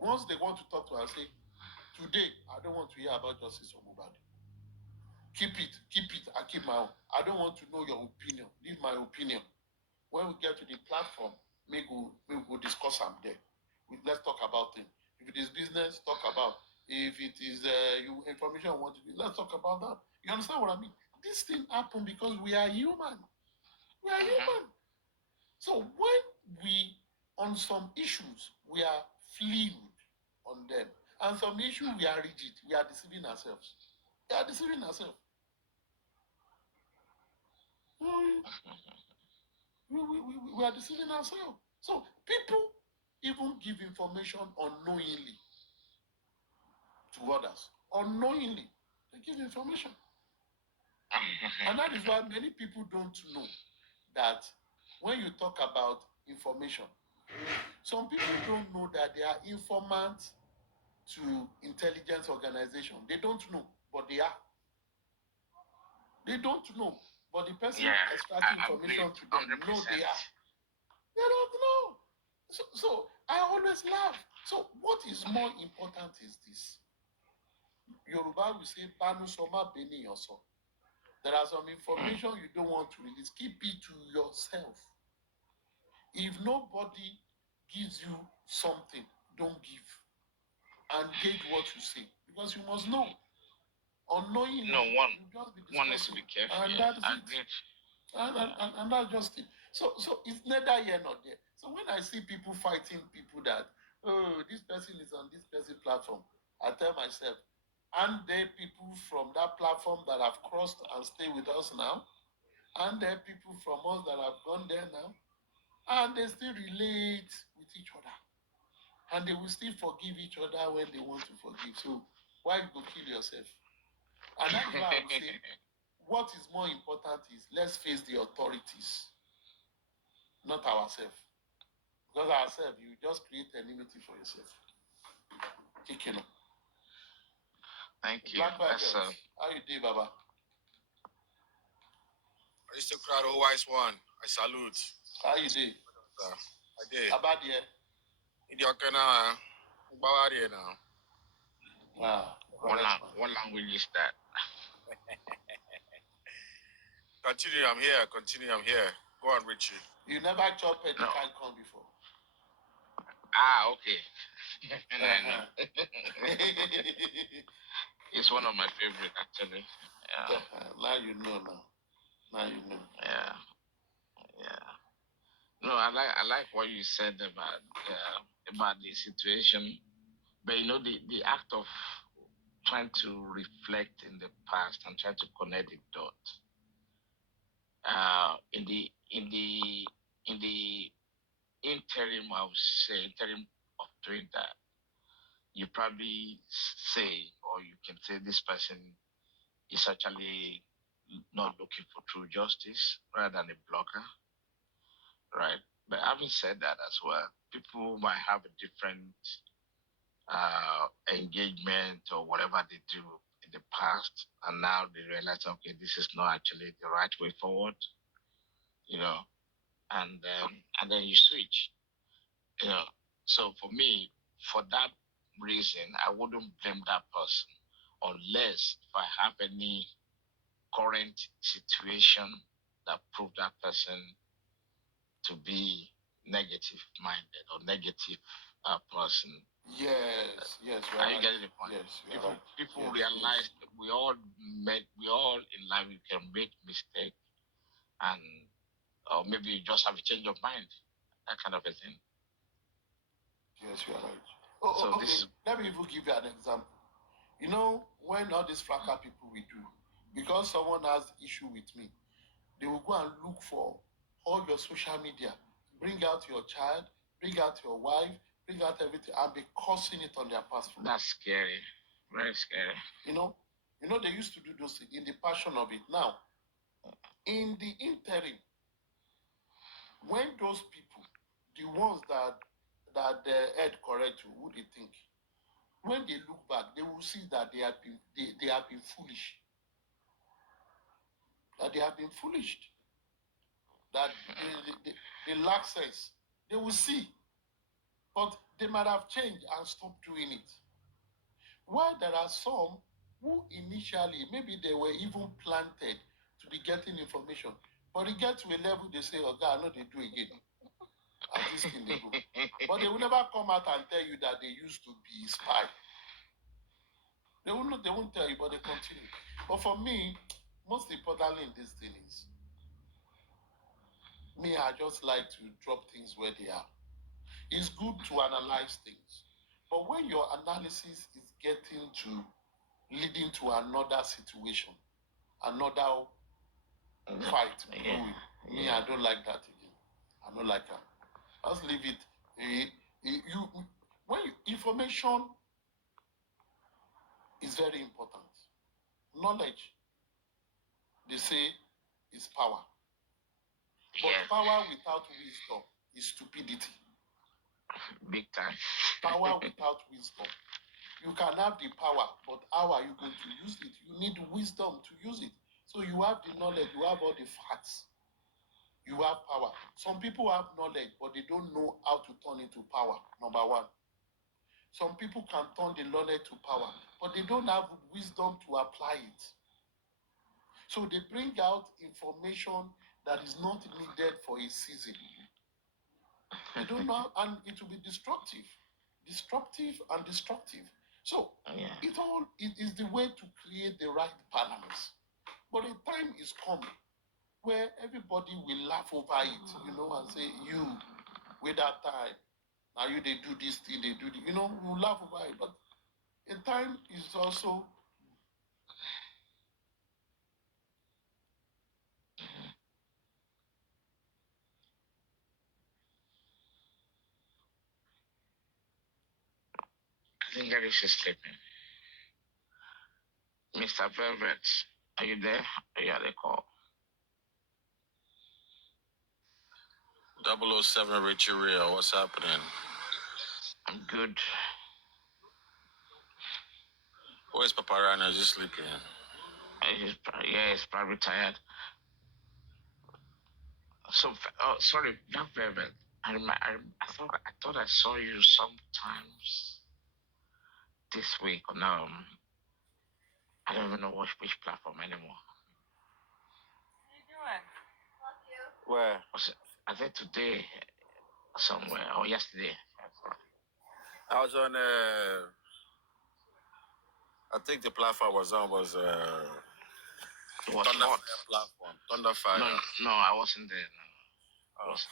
once they want to talk to us, I say, today, I don't want to hear about Justice for Mobile. Keep it, I keep my own. I don't want to know your opinion. Leave my opinion. When we get to the platform, maybe we'll discuss them there. Let's talk about things. If it is business, talk about. If it is information I want to do, let's talk about that. You understand what I mean? This thing happened because we are human. We are human. So when we, on some issues, we are fluid on them, and some issues we are rigid, we are deceiving ourselves. We are deceiving ourselves. We are deceiving ourselves. So people even give information unknowingly to others. Unknowingly, they give information. And that is why many people don't know that when you talk about information, some people don't know that they are informants to intelligence organization. They don't know, but they are. They don't know, but the person extracting information to them know they are. They don't know. So I always laugh. So what is more important is this. Yoruba will say, Banu Soma Beni Yoso. There are some information you don't want to release. Keep it to yourself. If nobody gives you something, don't give. And gauge what you say. Because you must know. Unknowingly, you just be one needs to be careful. And that is it. And that's just it. So it's neither here nor there. So when I see people fighting people that, oh, this person is on this person platform, I tell myself, and there are people from that platform that have crossed and stay with us now, and there are people from us that have gone there now, and they still relate with each other. And they will still forgive each other when they want to forgive. So why go kill yourself? And that's why I would say, what is more important is let's face the authorities, not ourselves. Because ourselves, you just create enmity for yourself. Kicking up. Thank you. How you do, Baba? Aristocrat always won. I salute. How you do? I did. About here? Idiokena, Bavaria now. Wow. What language is that? Continue, I'm here. Go on, Richie. You never chopped a can corn before. Okay. It's one of my favorite, actually. Yeah. Now you know. Yeah. No, I like what you said about the situation, but the act of trying to reflect in the past and trying to connect the dots. In the interim, I would say, interim of doing that, you probably say, or you can say this person is actually not looking for true justice rather than a blocker, right? But having said that as well, people might have a different engagement or whatever they do in the past, and now they realize, okay, this is not actually the right way forward, you know, and then you switch, you know. So for me, for that reason, I wouldn't blame that person unless if I have any current situation that prove that person to be negative minded or negative person. Yes, yes, Are right. you getting the point? Yes, People, right. people Yes, realize yes. that we all in life we can make mistake, and or maybe you just have a change of mind, that kind of a thing. Yes, you are right. So Okay. Let me even give you an example. You know, when all these fracas people we do, because someone has issue with me, they will go and look for all your social media, bring out your child, bring out your wife, bring out everything, and be cursing it on their passport. That's scary, very scary. You know, they used to do those things in the passion of it. Now, in the interim, when those people, the ones that the head correct you, who they think, when they look back, they will see that they have been foolish. That they have been foolish. That they lack sense. They will see. But they might have changed and stopped doing it. While there are some who initially, maybe they were even planted to be getting information, but it gets to a level they say, oh God, I know they do again. As this thing they go. But they will never come out and tell you that they used to be spy. They won't tell you, but they continue. But for me, most importantly in this thing is me, I just like to drop things where they are. It's good to analyze things. But when your analysis is getting to leading to another situation, another fight brewing, me, I don't like that again. I don't like that. Let's leave it. When information is very important. Knowledge, they say, is power. But power without wisdom is stupidity. Big time. Power without wisdom. You can have the power, but how are you going to use it? You need wisdom to use it. So you have the knowledge, you have all the facts, you have power. Some people have knowledge, but they don't know how to turn it to power. Number one. Some people can turn the knowledge to power, but they don't have wisdom to apply it. So they bring out information that is not needed for a season. They don't know, and it will be destructive, and destructive. So it is the way to create the right balance. But a time is coming where everybody will laugh over it, and say, you, with that time, now you they do this thing, they do this, we'll laugh over it. But a time is also I think Alice is sleeping. Mr. Velvet, are you there? Are you at the call? 007 Richie Real, what's happening? I'm good. Where's Papariano? Is he sleeping? He's probably tired. So, sorry, not Velvet. I thought I saw you sometimes this week on I don't even know which platform anymore. What are you doing? Where? Was it? I think today somewhere or yesterday. I was on. I think the platform was on was It was Thunderfire hot. platform. Thunderfire. No, I wasn't there. No. I Oh, wasn't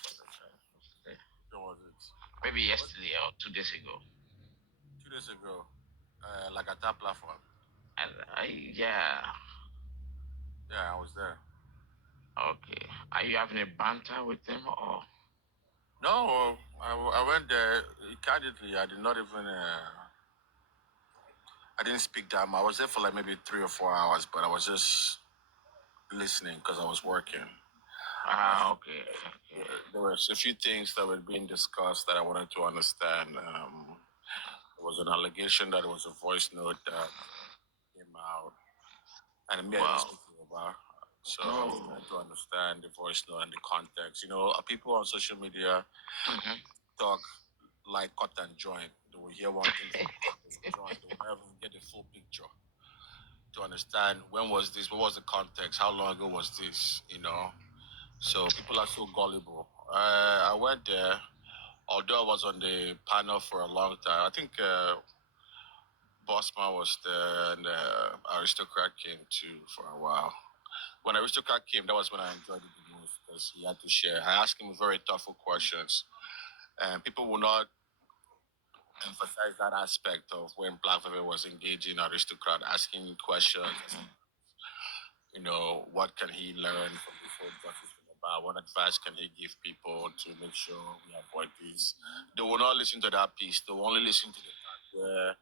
there. when was it? Maybe yesterday or 2 days ago. 2 days ago. Like at that platform. And yeah. Yeah, I was there. Okay. Are you having a banter with them or? No, No, I went there candidly. I did not even. I didn't speak that much. I was there for like maybe 3 or 4 hours, but I was just listening because I was working. Okay. There were a few things that were being discussed that I wanted to understand. There was an allegation that it was a voice note that came out, and me, I didn't Wow. speak Yoruba, so I was trying to understand the voice note and the context. You know, people on social media talk like cut and join. They will hear one thing, they will join. They will never get the full picture to understand when was this, what was the context, how long ago was this, you know. So people are so gullible. I went there, although I was on the panel for a long time. I think Bossman was there and Aristocrat came too for a while. When Aristocrat came, that was when I enjoyed it the most because he had to share. I asked him very thoughtful questions, and people will not emphasize that aspect of when Black Velvet was engaging Aristocrat, asking questions. You know, what can he learn from this whole justice thing about? What advice can he give people to make sure we avoid this? They will not listen to that piece. They will only listen to the part where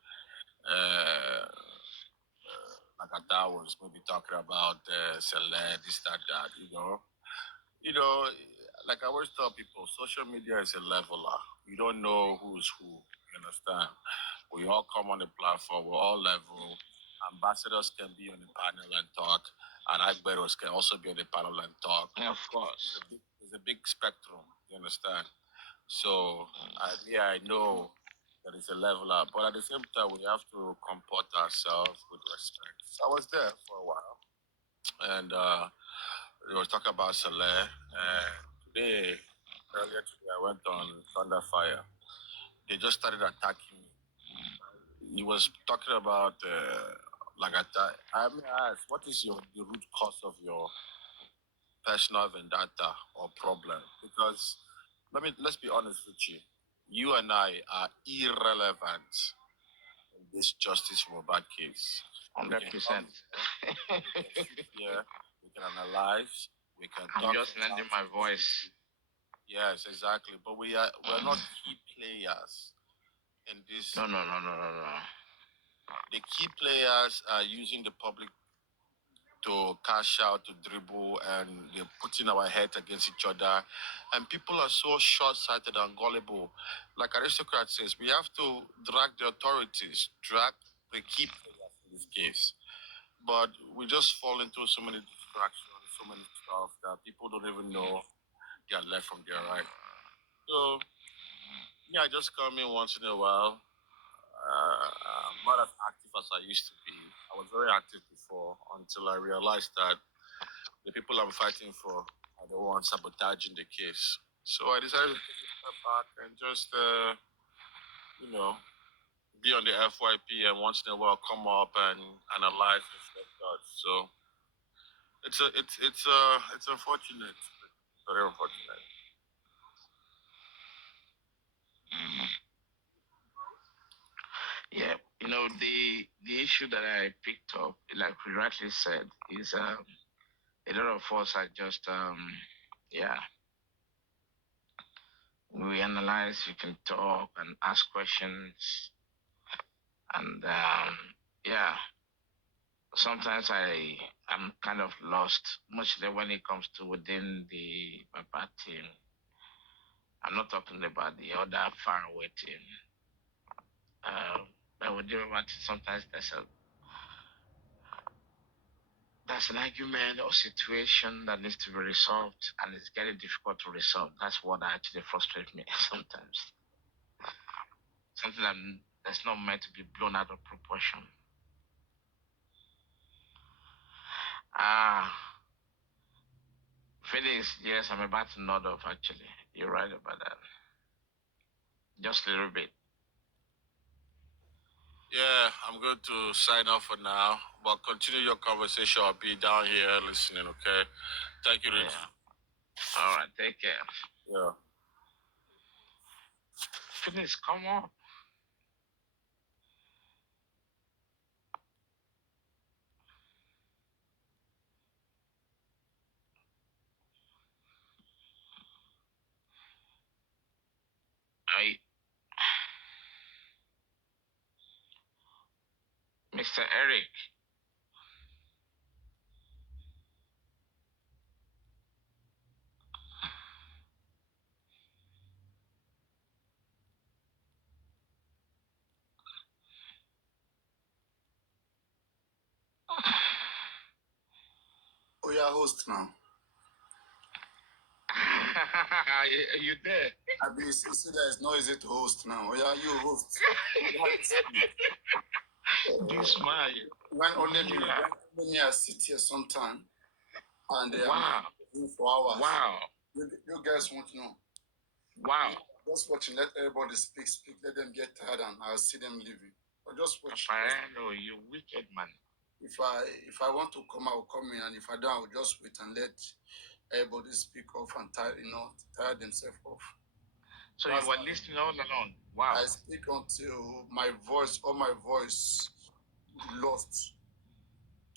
like Ada was maybe talking about celeb, this, that, you know. You know, like I always tell people, social media is a leveler. You don't know who's who. You understand? We all come on the platform. We're all level. Ambassadors can be on the panel and talk, and Agberos can also be on the panel and talk. Of course. It's a big spectrum. You understand? So, I know that it's a leveler, but at the same time, we have to comport ourselves with respect. So I was there for a while, and we were talking about Saleh. Earlier today, I went on Thunder Fire. They just started attacking me. He was talking about like attack. I mean, I asked, what is the root cause of your personal vendetta or problem? Because let's be honest with you. You and I are irrelevant in this Justice Robert case. 100%. Yeah, we can analyze, we can I'm talk. just lending my voice. Yes, exactly. But we're not key players in this. No. The key players are using the public to cash out, to dribble, and they're putting our heads against each other. And people are so short-sighted and gullible. Like Aristocrat says, we have to drag the authorities, drag the key players in this case. But we just fall into so many distractions, so many stuff that people don't even know their left from their right. So yeah, I just come in once in a while. I'm not as active as I used to be. I was very active before until I realized that the people I'm fighting for are the ones sabotaging the case. So I decided to take a step back and just, you know, be on the FYP and once in a while come up and analyze and stuff like that. So it's unfortunate, very unfortunate. Yeah, you know, the issue that I picked up, like we rightly said, is a lot of us are just yeah, we analyze, you can talk and ask questions, and yeah, sometimes I'm kind of lost, mostly when it comes to within the Papa team. I'm not talking about the other faraway team. But with the Papa team, sometimes there's an argument or situation that needs to be resolved, and it's getting difficult to resolve. That's what actually frustrates me sometimes. Something that's not meant to be blown out of proportion. Ah, Felix, yes, I'm about to nod off actually. You're right about that. Just a little bit. Yeah, I'm going to sign off for now, but continue your conversation. I'll be down here listening, okay? Thank you, Rich. Yeah. All right, take care. Yeah. Felix, come on. Mr. Eric. Oh, yeah, host now. You there? I be see that it's not easy to host now. Oh, yeah, you host. This man. When only me I sit here sometime and Wow. for hours. Wow. You guys won't know. Wow. Just watching, let everybody speak, let them get tired and I'll see them leaving. But just watch. Papariano, you wicked man. If I want to come, I will come in, and if I don't, I will just wait and let everybody speak off and tire themselves off. So you were listening all along. Wow. I speak until my voice lost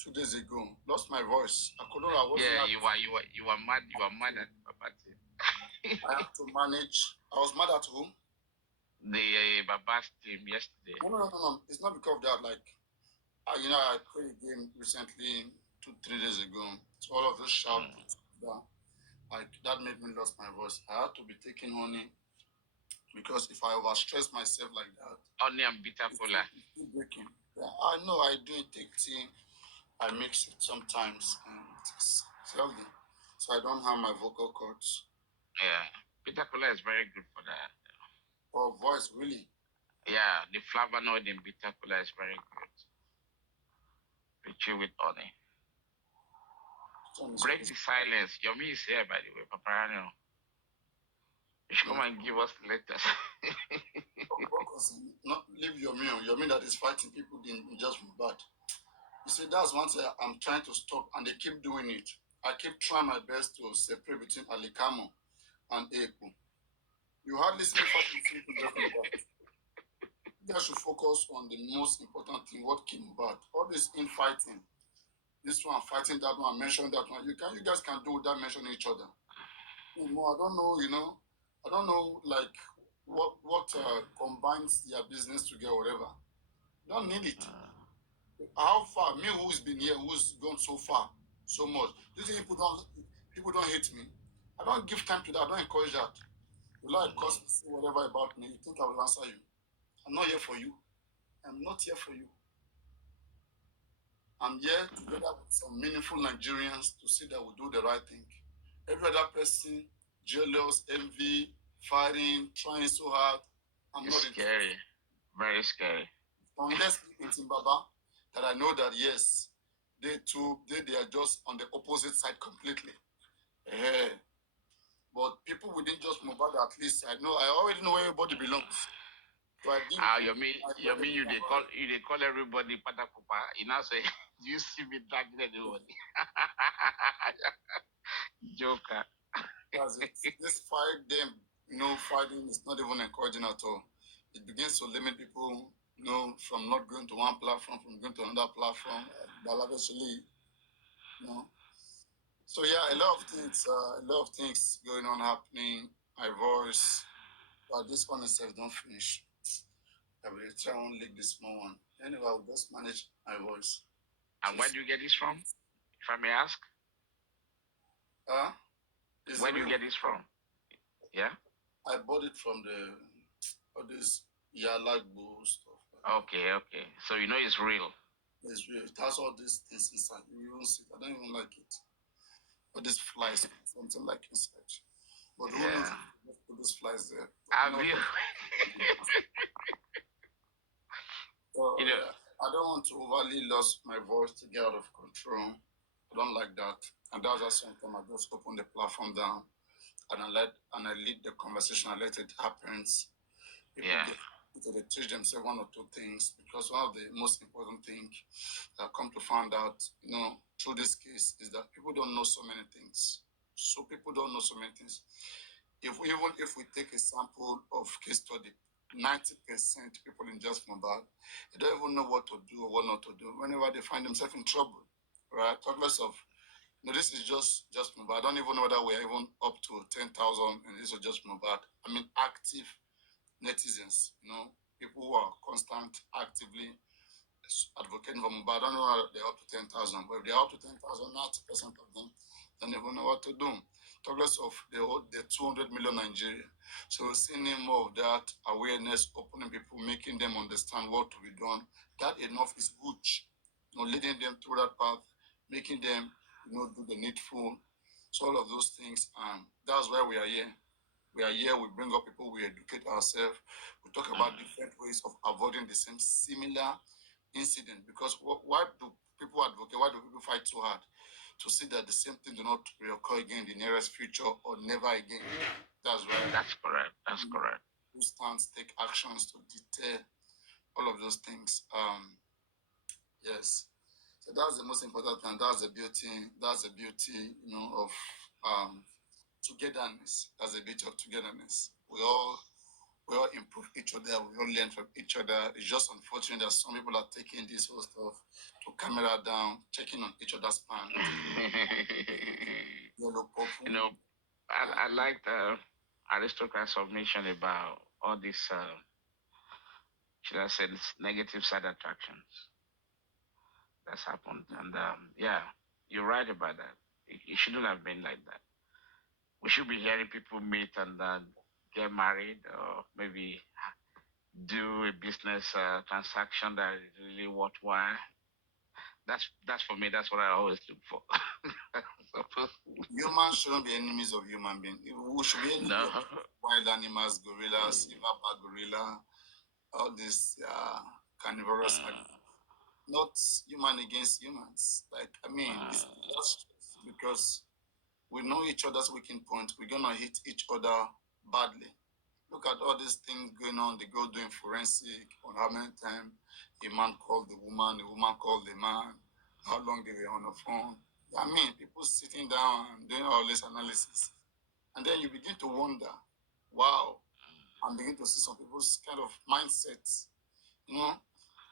2 days ago. Lost my voice. I couldn't. You were mad. You were mad at Babati. I had to manage. I was mad at whom? The Baba's team yesterday. No. It's not because of that. Like, I played a game recently 2-3 days ago. So all of those shout that made me lose my voice. I had to be taking honey because if I overstress myself like that, honey and bitter cola. It's still breaking. Yeah, I know I do take tea. I mix it sometimes and it's healthy. So I don't have my vocal cords. Yeah. Bitter cola is very good for that. For voice, really? Yeah, the flavonoid in bitter cola is very good. We chew with honey. Break the silence. Yomi is here, by the way, Papariano. You should come and give us letters. Not leave Yomi that is fighting people in just bad. You see, that's one thing I'm trying to stop, and they keep doing it. I keep trying my best to separate between Alikamo and Eku. You hardly see me fighting people just Mohbad. You guys should focus on the most important thing, what came about. All this infighting. This one fighting that one, mention that one. You guys can do without mentioning each other. I don't know, I don't know like what combines their business together, whatever. Don't need it. How far? Me who's been here, who's gone so far, so much. Do you think people don't hate me? I don't give time to that, I don't encourage that. You like cause say whatever about me, you think I will answer you. I'm not here for you. I'm not here for you. I'm here together with some meaningful Nigerians to see that we do the right thing. Every other person, jealous, envy, fighting, trying so hard. It's not scary. Very scary. Unless it's in Baba, that I know that yes, they are just on the opposite side completely. But people within just Mobile, at least I already know where everybody belongs. So you mean they call everybody Patakupa? You know, say you see me dragging everybody. Joker. This fight them, fighting is not even encouraging at all. It begins to limit people, from not going to one platform, from going to another platform. Eventually, So yeah, a lot of things going on happening. My voice, but this one itself don't finish. I will try and lick this small one. Anyway, I'll just manage my voice. And where do you get this from? If I may ask. Where do you get this from? Yeah. I bought it from all this Yalagbo stuff. Okay. So you know it's real. It's real. It has all these things inside. You won't see it. I don't even like it. But this flies, something like inside. But who knows? Let's put these flies there. Have you? I don't want to overly lose my voice to get out of control. I don't like that. And that's just something I just open the platform down and I lead the conversation. I let it happen. They teach themselves one or two things, because one of the most important things that I come to find out, through this case is that people don't know so many things. So people don't know so many things. If we take a sample of case study, 90% people in just Mobile, they don't even know what to do or what not to do whenever they find themselves in trouble, right? Talkless of, this is just Mobile. I don't even know whether we're even up to 10,000 and this is just Mobile. I mean, active netizens, people who are constant, actively advocating for Mohbad. I don't know whether they're up to 10,000, but if they're up to 10,000, 90% of them don't even know what to do. Talk less of the 200 million Nigeria. So seeing more of that awareness, opening people, making them understand what to be done, that enough is good. Leading them through that path, making them, do the needful. So all of those things, that's why we are here. We are here, we bring up people, we educate ourselves, we talk about different ways of avoiding the same similar incident. Because why do people advocate? Why do people fight so hard? To see that the same thing do not reoccur again in the nearest future or never again. That's right. That's correct. That's correct. Who stands, take actions to deter all of those things. Yes. So that's the most important thing. That's the beauty. That's the beauty, of togetherness. That's the beauty of togetherness. We all improve each other. We all learn from each other. It's just unfortunate that some people are taking this whole stuff to camera down, checking on each other's pants. I like the Aristocrat submission about all these, should I say, negative side attractions that's happened. And yeah, you're right about that. It shouldn't have been like that. We should be hearing people meet and get married, or maybe do a business transaction that is really worthwhile. That's for me. That's what I always look for. Humans shouldn't be enemies of human beings. We should be enemies of wild animals, gorillas, silverback gorilla, all these carnivorous animals. Not human against humans. It's just because we know each other's weakening point. We're gonna hit each other badly. Look at all these things going on. They go doing forensic on how many times a man called the woman called the man, how long they were on the phone. People sitting down and doing all this analysis. And then you begin to wonder, wow, and begin to see some people's kind of mindsets.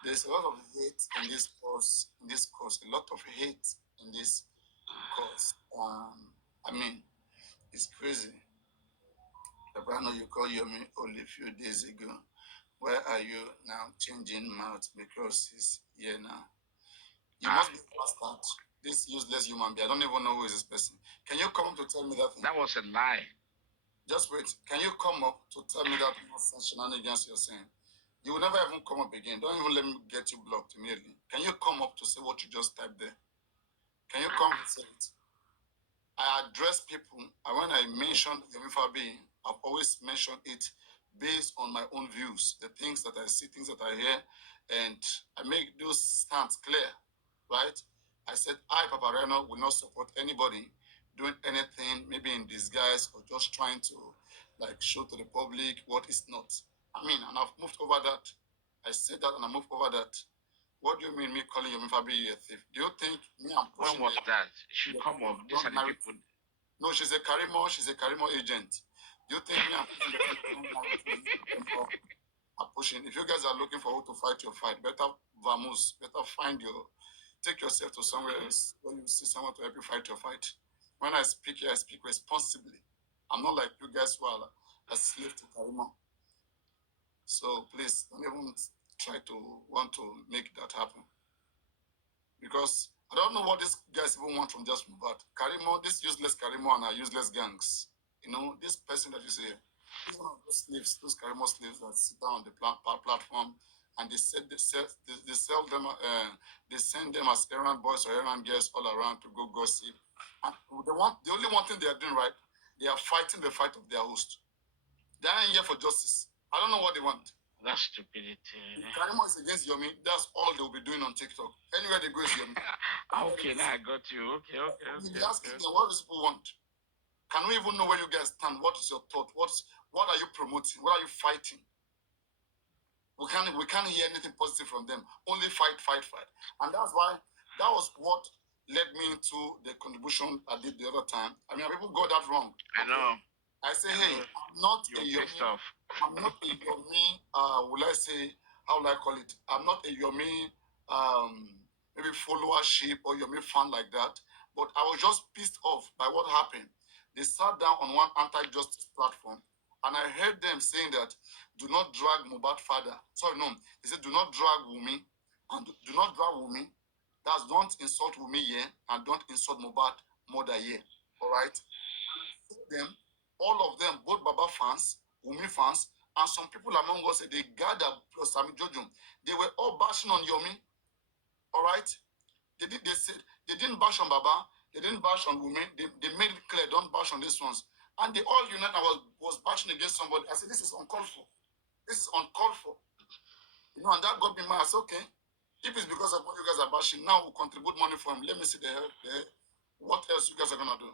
There's a lot of hate in this course, a lot of hate in this course. It's crazy. Papariano, you called Yomi only a few days ago. Where are you now changing mouth because he's here now? You must be bastard. This useless human being. I don't even know who is this person. Can you come up to tell me that thing? That was a lie. Just wait. Can you come up to tell me that nonsense shenanigans you're saying? You will never even come up again. Don't even let me get you blocked immediately. Can you come up to say what you just typed there? Can you come and say it? I address people, and when I mention Yomi Fabi, I've always mentioned it based on my own views, the things that I see, things that I hear, and I make those stands clear, right? I said, I, Papariano, will not support anybody doing anything, maybe in disguise or just trying to show to the public what is not. And I've moved over that. I said that and I moved over that. What do you mean me calling Yomi Fabi a thief? Do you think me I'm pushing? When was that? She come up. These are the people. No, she's a Karimo agent. Do you think me I'm pushing I'm pushing? If you guys are looking for who to fight your fight, better take yourself to somewhere else where you see someone to help you fight your fight. When I speak here, I speak responsibly. I'm not like you guys who are a slave to Karimo. So please don't even try to want to make that happen. Because I don't know what these guys even want from just Mohbad. Karimo, this useless Karimo and our useless gangs. This person that you see, he's one of those slaves, those Karimo slaves that sit down on the platform and they sell them, they send them as errand boys or errand girls all around to go gossip. And the only one thing they are doing right, they are fighting the fight of their host. They aren't here for justice. I don't know what they want. That's stupidity. If Karimo is against Yomi, that's all they'll be doing on TikTok. Anywhere they go is Yomi. Okay, now I got you. Okay. Ask them, what do people want? Can we even know where you guys stand? What is your thought? What are you promoting? What are you fighting? We can't hear anything positive from them. Only fight. And that's why that was what led me into the contribution I did the other time. People got that wrong. I know. I say, hey, I'm not a Yomi. I'm not a Yomi. Will I say, how will I call it? I'm not a Yomi maybe followership or Yomi fan like that. But I was just pissed off by what happened. They sat down on one anti-justice platform And I heard them saying that do not drag Mohbad father. Sorry, no. They said do not drag Wumi. And do not drag Wumi. That's don't insult Wumi here and don't insult Mohbad mother here. All right? Them, all of them, both Baba fans, Wumi fans, and some people among us, they gathered plus Sami Jojo. They were all bashing on Yomi. All right? They said they didn't bash on Baba, they didn't bash on Wumi, they made it clear, don't bash on these ones. And they all united was bashing against somebody. I said, this is uncalled for. This is uncalled for. You know, and that got me mad. I said, okay, if it's because of what you guys are bashing, now we'll contribute money for him. Let me see what else you guys are gonna do.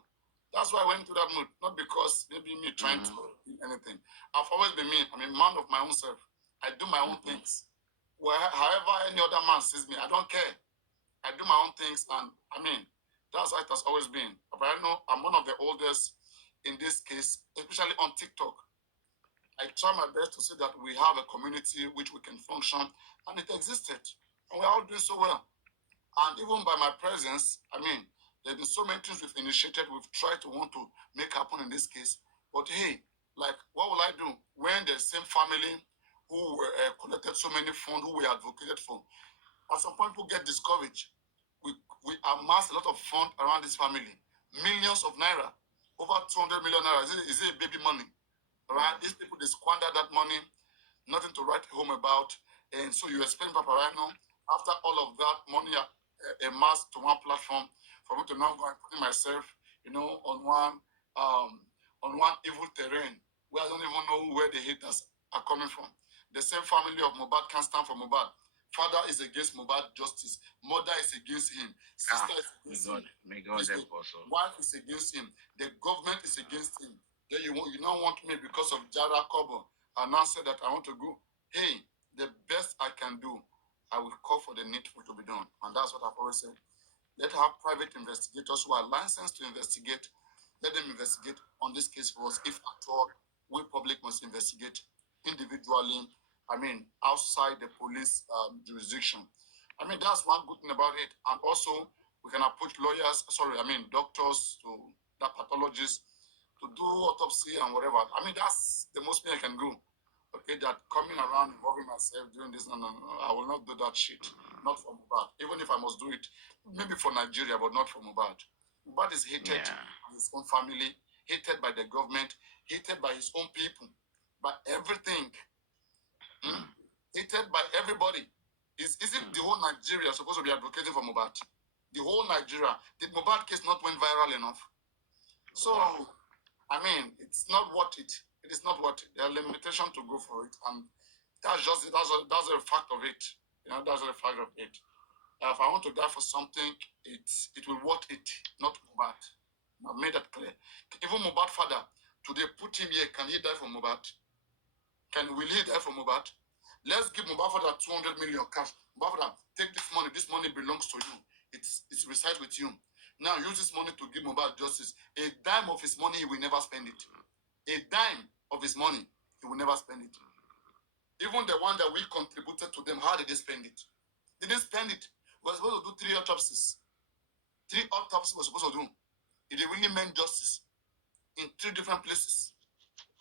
That's why I went into that mood, not because maybe me trying to do anything. I've always been me. I'm a man of my own self. I do my own things. Well, however any other man sees me, I don't care. I do my own things, and I mean, that's how it has always been. But I know I'm one of the oldest in this case, especially on TikTok. I try my best to see that we have a community which we can function, and it existed. And we're all doing so well. And even by my presence, I mean, there have been so many things we've initiated, we've tried to want to make happen in this case. But hey, like, what will I do when the same family who were collected so many funds, who we advocated for, at some point people get discouraged. We amassed a lot of funds around this family, millions of naira, over 200 million naira. Is it baby money? Right? These people, they squander that money, nothing to write home about. And so you explain papariano, after all of that money amassed to one platform, for me to now go and put myself, you know, on one evil terrain where I don't even know where the haters are coming from. The same family of Mohbad can't stand for Mohbad. Father is against Mohbad justice. Mother is against him. Sister is against him. May God help us. Wife is against him. The government is against him. Then you now want me because of Jara Kobo and now say that I want to go. Hey, the best I can do, I will call for the needful to be done. And that's what I've always said. Let have private investigators who are licensed to investigate. Let them investigate on this case for us. If at all, we public must investigate individually. I mean, outside the police jurisdiction. I mean, that's one good thing about it. And also, we can approach lawyers, doctors, to that pathologists, to do autopsy and whatever. I mean, that's the most thing I can do. Okay, that coming around involving myself doing this, no, I will not do that shit. Not for Mohbad. Even if I must do it, maybe for Nigeria, but not for Mohbad. Mohbad is hated by his own family, hated by the government, hated by his own people, by everything. Hated by everybody. Isn't the whole Nigeria supposed to be advocating for Mohbad? The whole Nigeria. Did Mohbad case not went viral enough? So, I mean, it's not worth it. It is not worth it. There are limitations to go for it, and that's just it. That's a fact of it. You know, that's a fact of it. If I want to die for something, it will worth it, not Mohbad. I've made that clear. Even Mohbad father, today put him here. Can he die for Mohbad? Will he die for Mohbad? Let's give Mohbad father 200 million cash. Mohbad father, take this money. This money belongs to you. It's resides with you. Now use this money to give Mohbad justice. A dime of his money, he will never spend it. A dime of his money, he will never spend it. Even the one that we contributed to them, how did they spend it? They didn't spend it. We were supposed to do 3 autopsies. 3 autopsies we were supposed to do. If they really meant justice in 3 different places.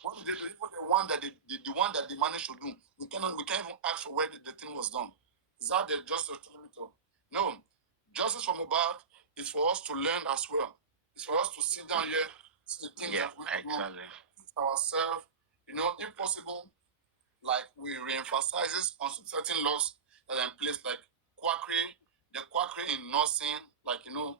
What did they do? Even the one that they managed to do, we can't even ask for where the thing was done. Is that the justice to? No. Justice from Mohbad is for us to learn as well. It's for us to sit down here, see the things that we can do ourselves. You know, if possible, like we re-emphasizes on some certain laws that are in place, like quackery, the quackery in nursing, like, you know,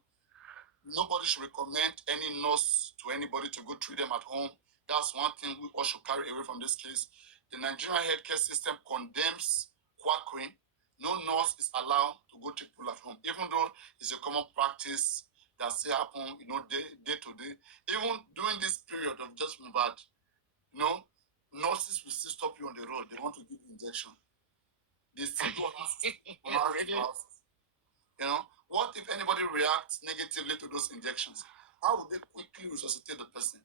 nobody should recommend any nurse to anybody to go treat them at home. That's one thing we all should carry away from this case. The Nigerian healthcare system condemns quackery. No nurse is allowed to go to people at home, even though it's a common practice that still happen, you know, day to day. Even during this period of just Mohbad, you know, nurses will still stop you on the road. They want to give you injection. They still do You know, what if anybody reacts negatively to those injections? How would they quickly resuscitate the person?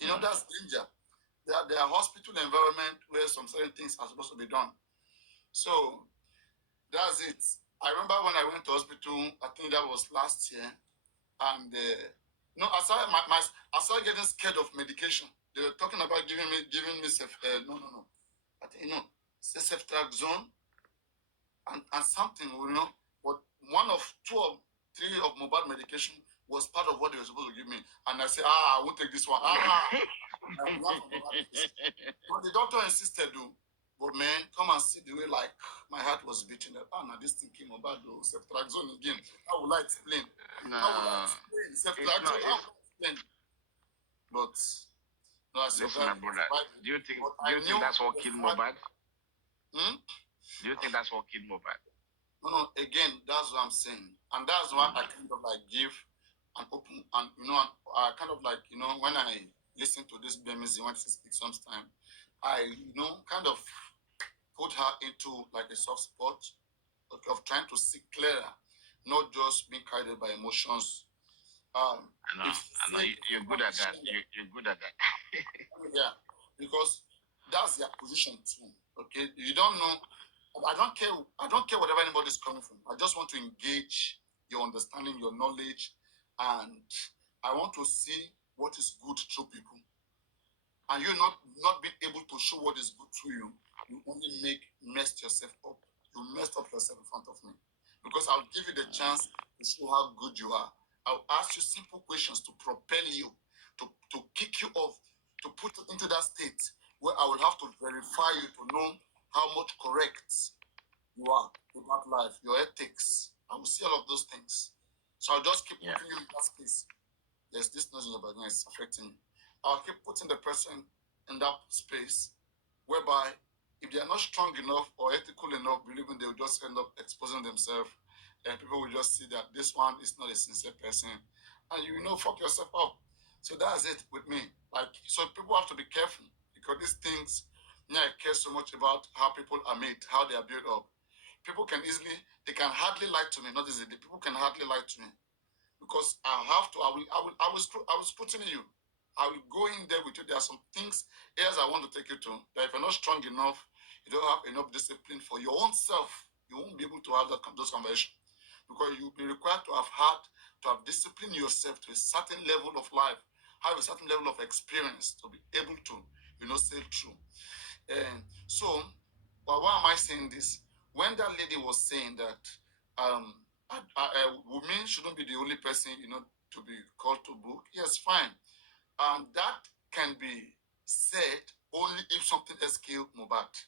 You know, that's danger. There are hospital environment where some certain things are supposed to be done. So that's it. I remember when I went to hospital, I think that was last year, and I started getting scared of medication. They were talking about giving me no. I think safe track zone and something, But one of three of mobile medication was part of what they were supposed to give me, and I said, I won't take this one. But the doctor insisted, though. But man, come and see the way like my heart was beating. That now this thing came about the ceftriaxone again. How will I explain? No, How will I explain ceftriaxone? How will I explain? But no, I listen, my brother. Do you think that's what killed Mobad? Do you think that's what killed Mobad? No. Again, that's what I'm saying, and that's why I kind of like give an open and I kind of like when I listen to this BMZ when she speaks sometimes, I kind of put her into like a soft spot of trying to see clearer, not just being carried by emotions. I know. You're good at that. You're good at that. Yeah, because that's their position too. Okay, you don't know. I don't care. I don't care whatever anybody's coming from. I just want to engage your understanding, your knowledge, and I want to see what is good through people. And you not being able to show what is good through you, you only messed yourself up. You messed up yourself in front of me. Because I'll give you the chance to show how good you are. I'll ask you simple questions to propel you, to kick you off, to put you into that state where I will have to verify you to know how much correct you are about life, your ethics. I will see all of those things. So I'll just keep putting you in that space. There's this noise in your background, it's affecting me. I'll keep putting the person in that space whereby if they are not strong enough or ethical enough, believing they will just end up exposing themselves, and people will just see that this one is not a sincere person, and fuck yourself up. So that's it with me. Like, so people have to be careful because these things, I care so much about how people are made, how they are built up. People can hardly lie to me, not easily. People can hardly lie to me because I will scrutiny you. I will go in there with you. There are some areas I want to take you to that if you're not strong enough, you don't have enough discipline for your own self, you won't be able to have those conversations because you'll be required to have disciplined yourself to a certain level of life, have a certain level of experience to be able to, sail through. And so, why am I saying this? When that lady was saying that women shouldn't be the only person, to be called to book, yes, fine. And that can be said only if something else killed Mohbad.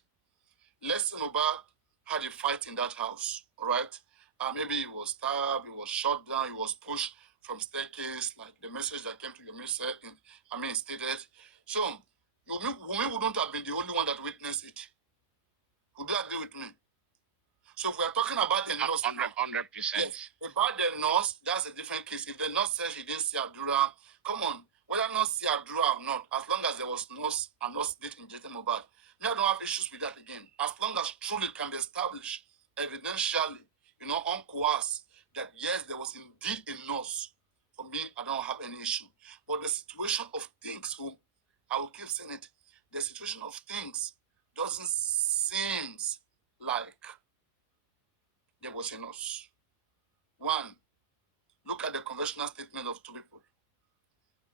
Let's say Mohbad had a fight in that house, all right? Maybe he was stabbed, he was shot down, he was pushed from staircase, like the message that came to your message, stated. So, Wunmi wouldn't have been the only one that witnessed it. Would you agree with me? So if we are talking about the nurse, 100%. Yes, about the nurse, that's a different case. If the nurse says she didn't see Abdullah, come on, whether nurse see Abdullah or not, as long as there was nurse and nurse did inject Mohbad, me, I don't have issues with that again. As long as truly can be established evidentially, uncoerced, that yes, there was indeed a nurse. For me, I don't have any issue. But the situation of things, I will keep saying it, the situation of things doesn't seem like there was a nurse. One, look at the conventional statement of two people.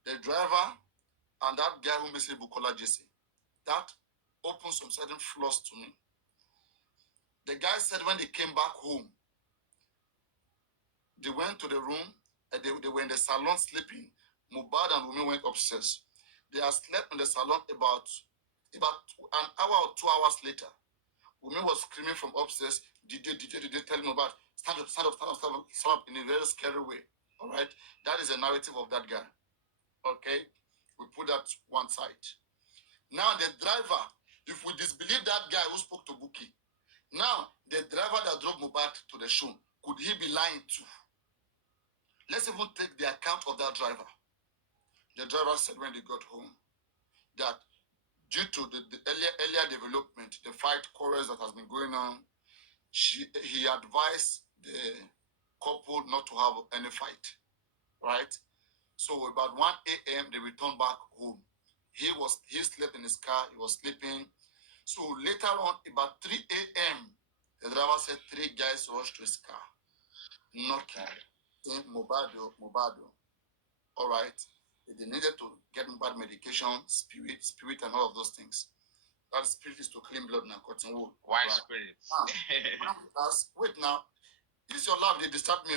The driver and that guy who messaged Bukola Jesse. That opens some certain flaws to me. The guy said when they came back home, they went to the room and they were in the salon sleeping. Mohbad and Wunmi went upstairs. They had slept in the salon about an hour or 2 hours later. Wunmi was screaming from upstairs, did they tell Mohbad, stand up in a very scary way. All right? That is a narrative of that guy. Okay? We put that one side. Now the driver, if we disbelieve that guy who spoke to Buki, now the driver that drove Mohbad to the show, could he be lying too? Let's even take the account of that driver. The driver said when they got home that due to the earlier development, the fight quarrels that has been going on, he advised the couple not to have any fight, right? So about 1 a.m. they returned back home. He slept in his car. He was sleeping. So later on, about 3 a.m., the driver said 3 guys rushed to his car, knocking, saying Mohbad. All right. They needed to get bad medication, spirit, and all of those things. That spirit is to clean blood now, cotton wool. Why right? Spirits? Wait now, this your love, they disturb me.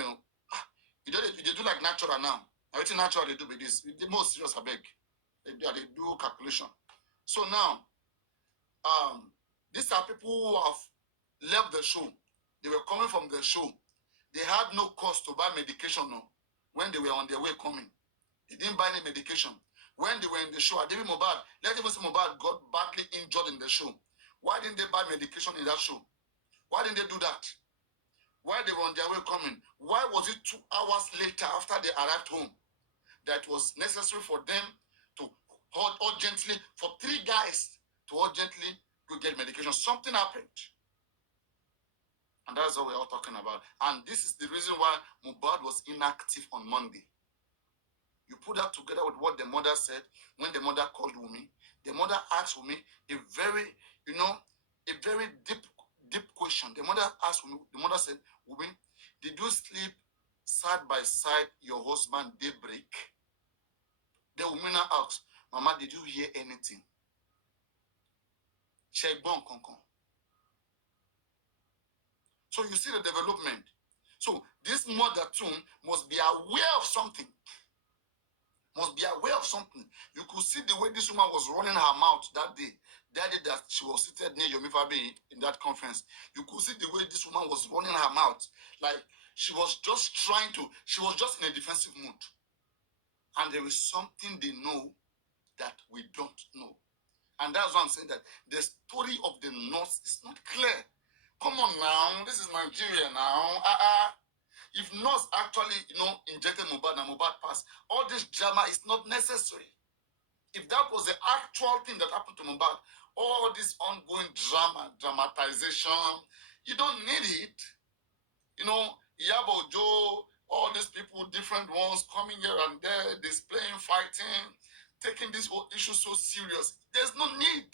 You do like natural now. Everything natural they do with this. The most serious I beg. They do calculation. So now, these are people who have left the show. They were coming from the show. They had no cost to buy medication no, when they were on their way coming. They didn't buy any medication. When they were in the show, David Mohbad, let even say Mohbad got badly injured in the show. Why didn't they buy medication in that show? Why didn't they do that? While they were on their way coming, why was it 2 hours later after they arrived home that it was necessary for them to urgently, for 3 guys to urgently go get medication? Something happened. And that's what we're all talking about. And this is the reason why Mohbad was inactive on Monday. You put that together with what the mother said when the mother called Wumi. The mother asked Wumi a very, a very deep question. The mother asked Wumi, the mother said, Wumi, did you sleep side by side your husband daybreak? The woman asked, Mama, did you hear anything? So you see the development. So this mother too must be aware of something. Must be aware of something. You could see the way this woman was running her mouth that day that she was seated near Yomi Fabi in that conference. You could see the way this woman was running her mouth. Like she was just in a defensive mood. And there is something they know that we don't know. And that's why I'm saying that the story of the North is not clear. Come on now, this is Nigeria now. If North actually, injected Mohbad and Mohbad passed, all this drama is not necessary. If that was the actual thing that happened to Mohbad, all this ongoing dramatization, you don't need it. Yabo Joe, all these people, different ones coming here and there, displaying, fighting, taking this whole issue so serious. There's no need.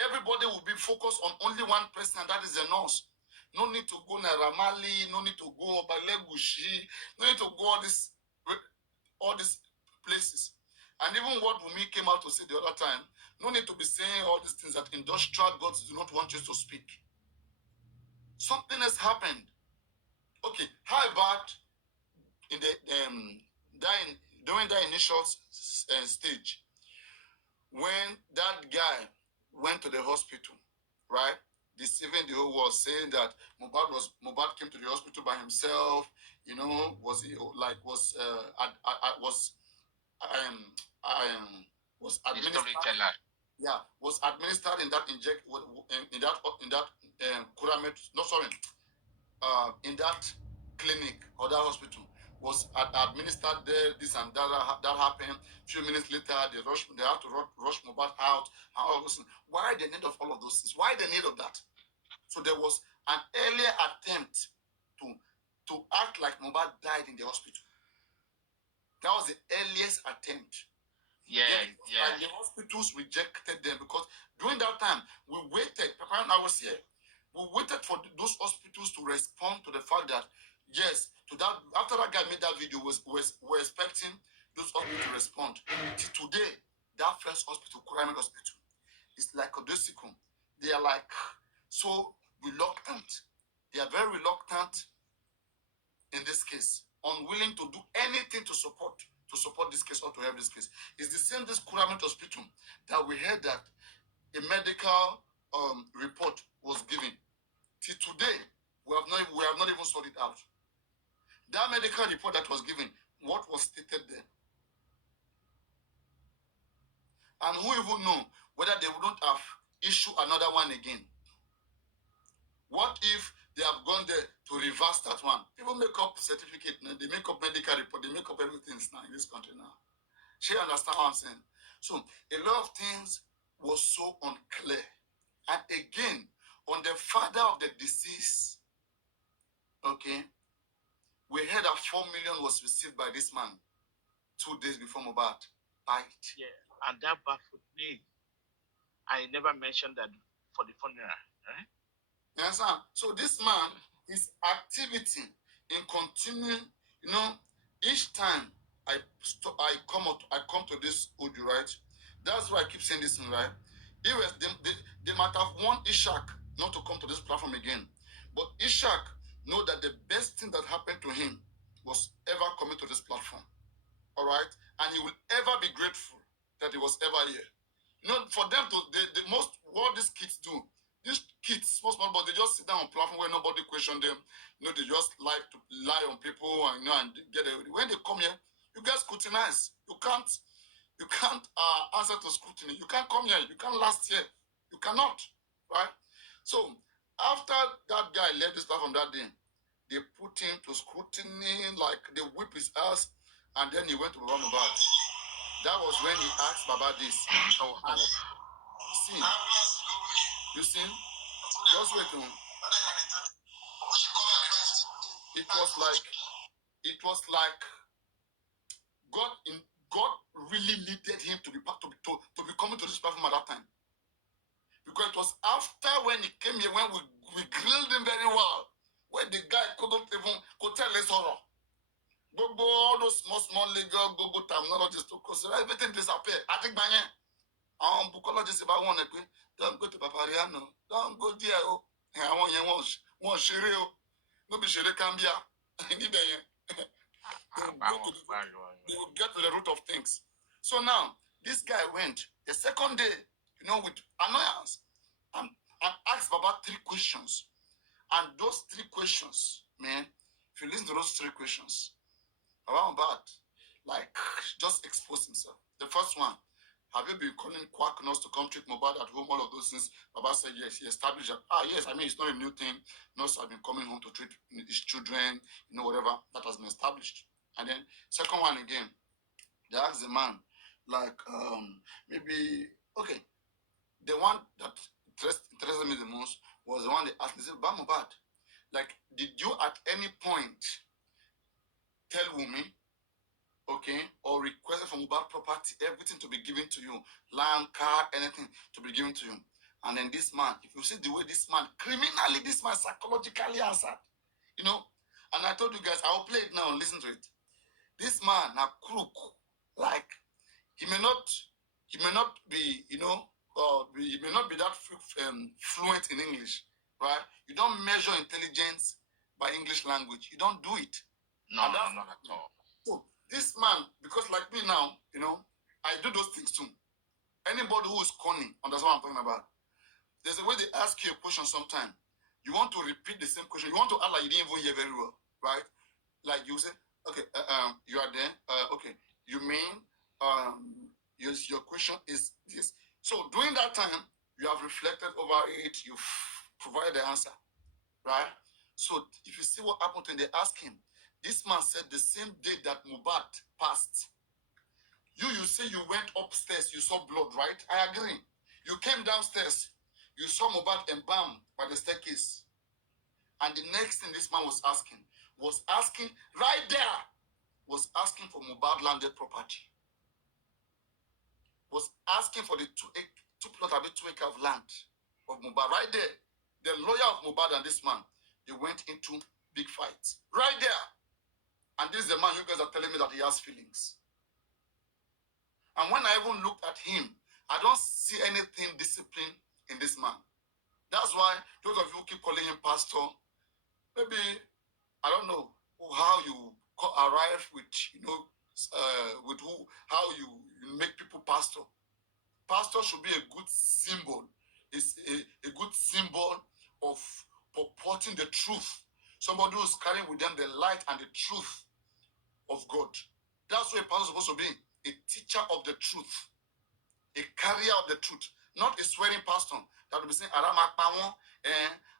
Everybody will be focused on only one person, and that is the nurse. No need to go Naramali, no need to go Balegushi, no need to go all these places. And even what Wumi came out to say the other time, no need to be saying all these things that industrial gods do not want you to speak. Something has happened. Okay, how about in during that initial stage, when that guy went to the hospital, right? Deceiving the whole world, saying that Mohbad came to the hospital by himself, was administered. Yeah, was administered in that in that clinic or that hospital, was administered there. This and that happened. A few minutes later, they had to rush Mohbad out and all those things. Why the need of all of those things? Why the need of that? So there was an earlier attempt to act like Mohbad died in the hospital. That was the earliest attempt. And the hospitals rejected them because during that time we waited. I was here. We waited for those hospitals to respond to the fact that yes, after that guy made that video, we're expecting those hospitals to respond. Today, that first hospital, Kurami Hospital, is like a dosicle. They are like so reluctant. They are very reluctant in this case, unwilling to do anything to support this case or to help this case. It's the same this Kurami Hospital that we heard that a medical report was given. Till today, we have not even sorted it out. That medical report that was given, what was stated there? And who even know whether they wouldn't have issued another one again? What if they have gone there to reverse that one? People make up certificate, they make up medical report, they make up everything now in this country now. She understand what I'm saying? So a lot of things was so unclear. And again, on the father of the deceased, okay, we heard that 4 million was received by this man 2 days before Mohbad died. Yeah, and that baffled me. I never mentioned that for the funeral, right? Yes, sir. So this man, his activity in continuing, each time I come to this audio, right? That's why I keep saying this thing, right? They might have want Ishak not to come to this platform again. But Ishak know that the best thing that happened to him was ever coming to this platform. All right? And he will ever be grateful that he was ever here. You know, for them to the most what these kids do, these kids, small, but they just sit down on platform where nobody question them. You know, they just like to lie on people and and get it. When they come here, you get scrutinized. You can't answer to scrutiny. You can't come here. You can't last here. You cannot, right? So after that guy left this platform that day, they put him to scrutiny, like they whip his ass, and then he went to Baba Mohbad. That was when he asked Baba this. And see, you see, just wait. It was like God in God really needed him to be coming to this platform at that time. Because it was after when he came here when we grilled him very well, when the guy couldn't even tell us all. All those small legal Google terminologies to consider everything disappear. I think by bucologists about one don't go to papariano, don't go there. Oh, I want you one share. No be share cambia. They will get to the root of things. So now this guy went the second day, you know, with annoyance, and asked Baba 3 questions. And those 3 questions, man, if you listen to those 3 questions, Baba Mohbad, like, just expose himself. The first one, have you been calling quack nurse to come treat Mohbad at home? All of those things. Baba said yes. He established that. Yes, I mean, it's not a new thing. Nurse have been coming home to treat his children, you know, whatever. That has been established. And then, second one again, they asked the man, like, maybe, okay, the one that interested me the most was the one they asked. They said, Baba Mohbad, like, did you at any point tell Wumi, okay, or requested from Mohbad property, everything to be given to you, land, car, anything to be given to you? And then this man, if you see the way this man, criminally, this man psychologically answered, you know, and I told you guys, I'll play it now and listen to it. This man, a crook, like, he may not be, you know, he may not be that fluent in English, right? You don't measure intelligence by English language. You don't do it. No, not at all. So this man, because like me now, you know, I do those things too. Anybody who is cunning understands what I'm talking about. There's a way they ask you a question sometime. You want to repeat the same question. You want to act like you didn't even hear very well, right? Like you say, okay, you are there. Okay, you mean your question is this. So during that time, you have reflected over it. You've provided the answer, right? So if you see what happened when they asked him, this man said the same day that Mohbad passed, you say you went upstairs, you saw blood, right? I agree. You came downstairs, you saw Mohbad embalmed by the staircase. And the next thing this man was asking right there, was asking for Mohbad landed property. Was asking for the 2 plot of 2 acres of land of Mohbad. Right there, the lawyer of Mohbad and this man, they went into big fights. Right there. And this is the man you guys are telling me that he has feelings. And when I even looked at him, I don't see anything discipline in this man. That's why those of you who keep calling him pastor, maybe, I don't know how you arrive with, you know, with who, how you make people pastor. Pastor should be a good symbol. It's a good symbol of purporting the truth. Somebody who's carrying with them the light and the truth of God. That's what a pastor is supposed to be. A teacher of the truth. A carrier of the truth. Not a swearing pastor that will be saying, Aramakpawon,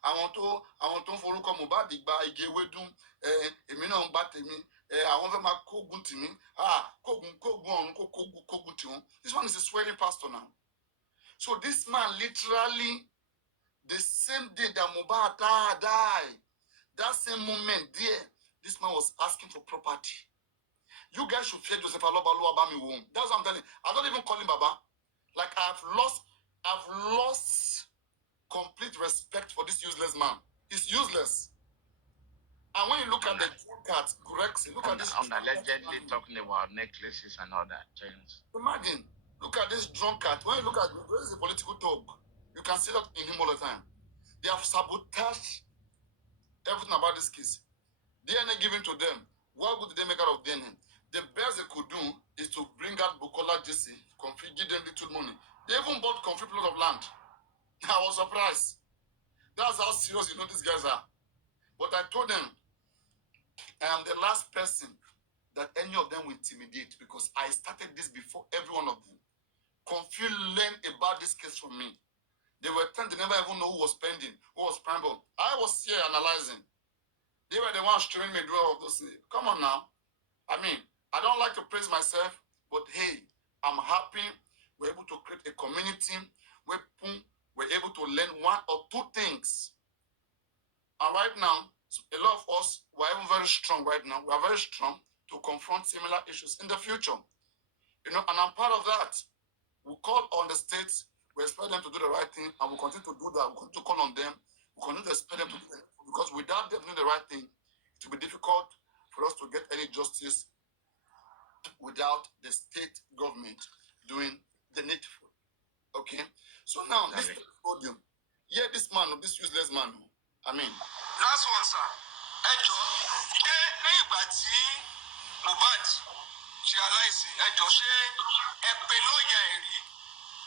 I want to forúkọ Mohbad gba igi ewédú, èmi náà ń gbà tèmi, àwọn fẹ́ máa kógun tì mí, kógun ọ̀run kógun tì wọ́n. This one is a swearing pastor now. So this man literally, the same day that Mohbad died, that same moment there, this man was asking for property. You guys should fear Joseph Alobalu Abami womb. That's what I'm telling you. I don't even call him Baba. Like I've lost complete respect for this useless man. He's useless. And when you look at the drunkard, correct? Look at this. Allegedly talking about necklaces and all that, chains. Imagine, look at this drunkard. When you look at where is the political talk, you can see that in him all the time. They have sabotaged everything about this case. DNA given to them. What would they make out of DNA? The best they could do is to bring out Bukola JC, give them little money. They even bought complete plot of land. I was surprised. That's how serious these guys are. But I told them, I am the last person that any of them will intimidate because I started this before every one of them. Confused learned about this case from me. They were trying to never even know who was pending, who was primary. I was here analyzing. They were the ones showing me the all of those things. Come on now. I mean, I don't like to praise myself, but hey, I'm happy we're able to create a community where we're able to learn one or two things. And right now, a lot of us, we're even very strong right now. We are very strong to confront similar issues in the future. And I'm part of that. We call on the states, we expect them to do the right thing, and we'll continue to do that. We'll continue to call on them. We'll continue to expect them to do it. Because without them doing the right thing, it will be difficult for us to get any justice without the state government doing the needful. Okay? So now, this podium. Yeah, this man, this useless man. I mean. Last one, sir. Ẹjọ́, nígbà tí Mohbad ṣe aláìsí, ẹjọ́ ṣé ẹ pe lọ́ọ̀yà ẹ̀ rí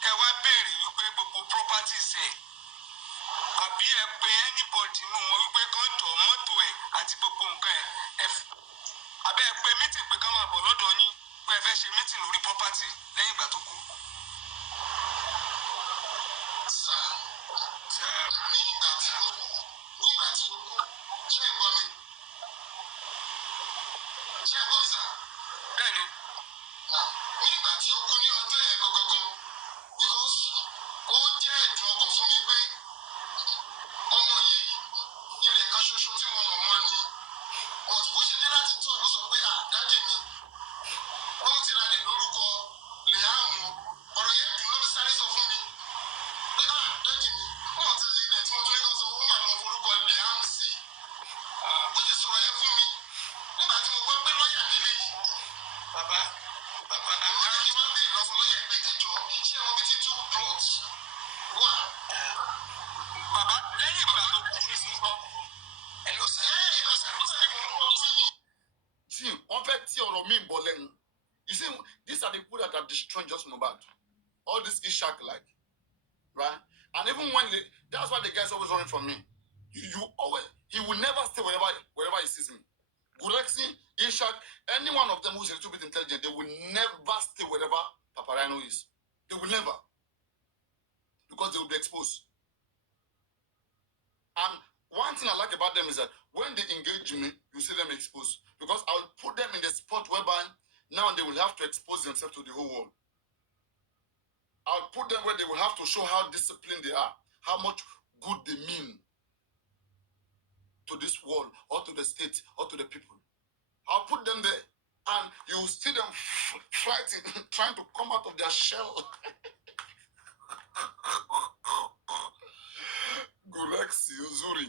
kẹ wá béèrè wípé gbogbo properties ẹ̀ àbí ẹ pe anybody nínú wọn wípé kán jọ mọ́tò ẹ̀ àti gbogbo nǹkan ẹ̀ abẹ́ ẹ pe meeting pé kán máa bọ̀ lọ́dọ̀ yín pé ẹ fẹ́ ṣe meeting lórí property lẹ́yìn ìgbà tó kú. Nígbà tí ó kú ṣé ẹ gbọ́ mi? Ṣé ẹ gbọ́ mi sà? Bẹ́ẹ̀ni. Nígbà tí ó kú ní ọjọ́ yẹn gangan because ó jẹ́ ẹ̀dùn ọkàn fún mi pé ọmọ yìí ilẹ̀ kan ṣoṣo tí mo mọ̀ mọ́ ni but bó ṣe dé láti tó ọ̀rọ̀ sọ pé dájú mi wọ́n ti ra lẹ̀ lórúkọ lẹ́hàmù ọ̀rọ̀ yẹn dùn ló sáré sọ fún mi pé dájú mi wọ́n ti rí ilẹ̀ tí mo tún ní kan sọ wọ́n máa lọ forúkọ lẹ́hàmù sí i bó ṣe sọ̀rọ̀ yẹn fún mi nígbà tí mo gbọ́ pé lọ́ọ̀yà nílé yìí bàbá àwọn kí wọ́n béèrè lọ́wọ́ lọ́ọ̀yà pé jẹjọ́ ṣé ọmọ bíi ti two plots wà. Bàbá lẹ́yìn ìgbà tó kú ní sísọ ẹ lọ sí See, on fait, you see, these are the people that are destroying just Mohbad. All this Ishak like, right? And even when that's why the guy's always running from me. He will never stay wherever he sees me. Gulexi, Ishak, any one of them who's a little bit intelligent, they will never stay wherever Papariano is. They will never. Because they will be exposed. And one thing I like about them is that when they engage me, you see them exposed. Because I will put them in the spot whereby now they will have to expose themselves to the whole world. I'll put them where they will have to show how disciplined they are, how much good they mean to this world, or to the state, or to the people. I'll put them there, and you will see them fighting, trying to come out of their shell. Gurexi, Izuri,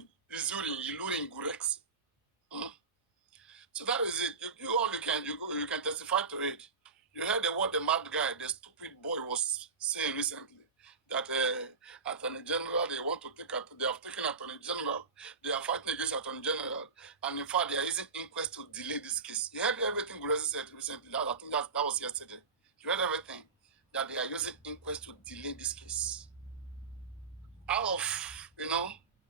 Ilurin, Gurexi. So that is it. You can testify to it. You heard what the mad guy, the stupid boy, was saying recently. That Attorney General, they have taken Attorney General. They are fighting against Attorney General. And in fact, they are using inquest to delay this case. You heard everything Gurexi said recently. I think that was yesterday. You heard everything. That they are using inquest to delay this case. Out of,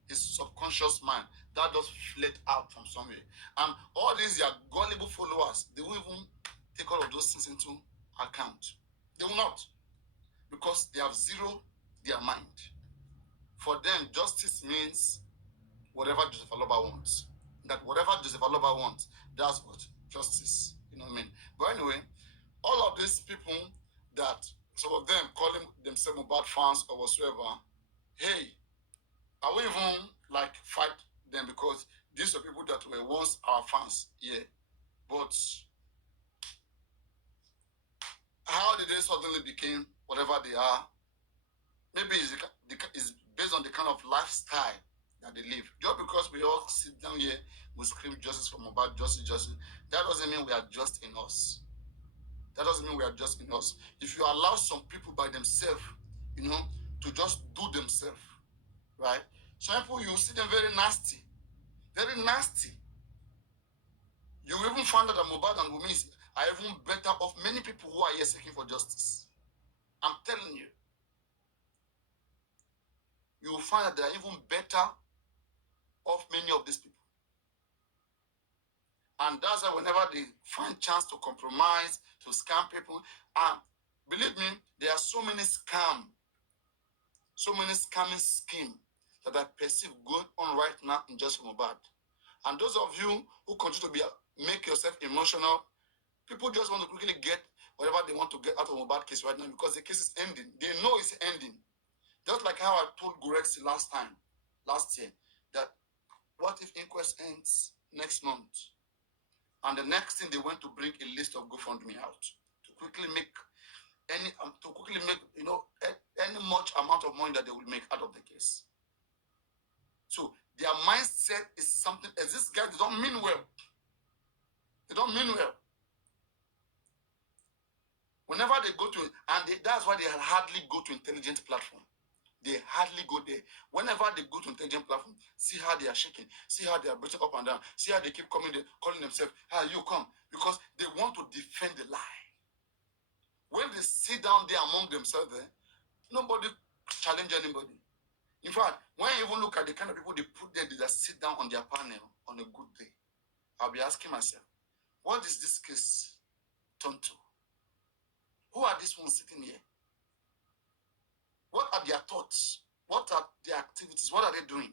his subconscious mind, that just fled out from somewhere. And all these their gullible followers, they won't even take all of those things into account. They will not. Because they have zero their mind. For them, justice means whatever Joseph Aloba wants. That whatever Joseph Aloba wants, that's what justice. You know what I mean? But anyway, all of these people that some of them calling themselves bad fans or whatsoever, hey, I won't even fight them because these are people that were once our fans, yeah. But how did they suddenly become whatever they are? Maybe it's based on the kind of lifestyle that they live. Just because we all sit down here, we scream justice for Mohbad, justice, justice, that doesn't mean we are just in us. That doesn't mean we are just in us. If you allow some people by themselves, to just do themselves, right? Some people, you see them very nasty. Very nasty. You even find out that Mohbad and Wunmi are even better off many people who are here seeking for justice. I'm telling you. You will find that they are even better off many of these people. And that's why whenever they find chance to compromise, to scam people, and believe me, there are so many scamming schemes that I perceive going on right now in just Mohbad. And those of you who continue to make yourself emotional, people just want to quickly get whatever they want to get out of Mohbad case right now because the case is ending. They know it's ending. Just like how I told Gurexi last year, that what if inquest ends next month? And the next thing they went to bring a list of GoFundMe out to quickly make any much amount of money that they will make out of the case. So their mindset is something as this guy, they don't mean well. They don't mean well. Whenever they go to, that's why they hardly go to intelligent platform. They hardly go there. Whenever they go to intelligent platform, see how they are shaking, see how they are breathing up and down, see how they keep coming there, calling themselves, you come. Because they want to defend the lie. When they sit down there among themselves, nobody challenge anybody. In fact, when you even look at the kind of people they put there that sit down on their panel on a good day, I'll be asking myself, what is this case turned to? Who are these ones sitting here? What are their thoughts? What are their activities? What are they doing?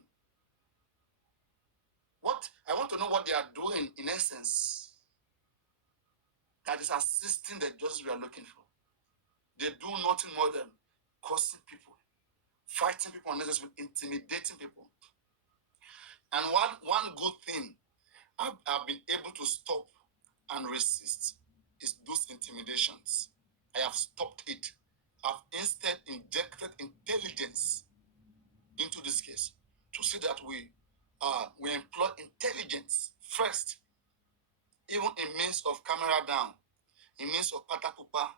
I want to know what they are doing in essence that is assisting the justice we are looking for. They do nothing more than causing people, fighting people unnecessarily, intimidating people. And one good thing I've been able to stop and resist is those intimidations. I have stopped it. I've instead injected intelligence into this case to see that we employ intelligence first, even in means of camera down, in means of pata pupa,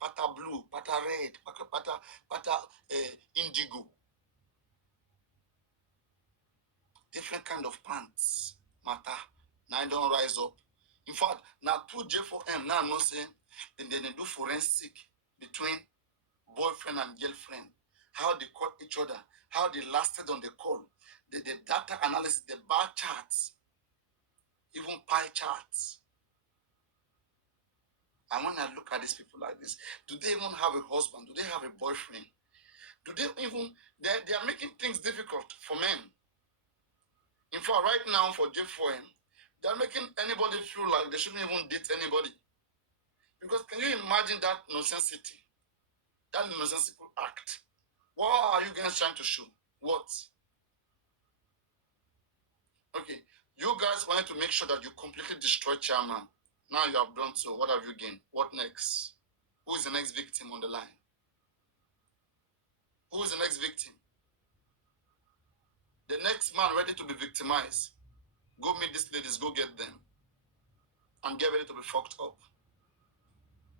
pata blue, pata red, pata indigo, different kind of pants matter. Now I don't rise up. In fact, now two J4M now no say then they do forensic between boyfriend and girlfriend, how they caught each other, how they lasted on the call, the data analysis, the bar charts, even pie charts. And when I look at these people like this, do they even have a husband? Do they have a boyfriend? Do they even, they are making things difficult for men. In fact, right now for J4M, they are making anybody feel like they shouldn't even date anybody. Because can you imagine that nonsensity? That nonsensical act? What are you guys trying to show? What? Okay, you guys wanted to make sure that you completely destroy Chairman. Now you have done so. What have you gained? What next? Who is the next victim on the line? Who is the next victim? The next man ready to be victimized. Go meet these ladies, go get them. And get ready to be fucked up.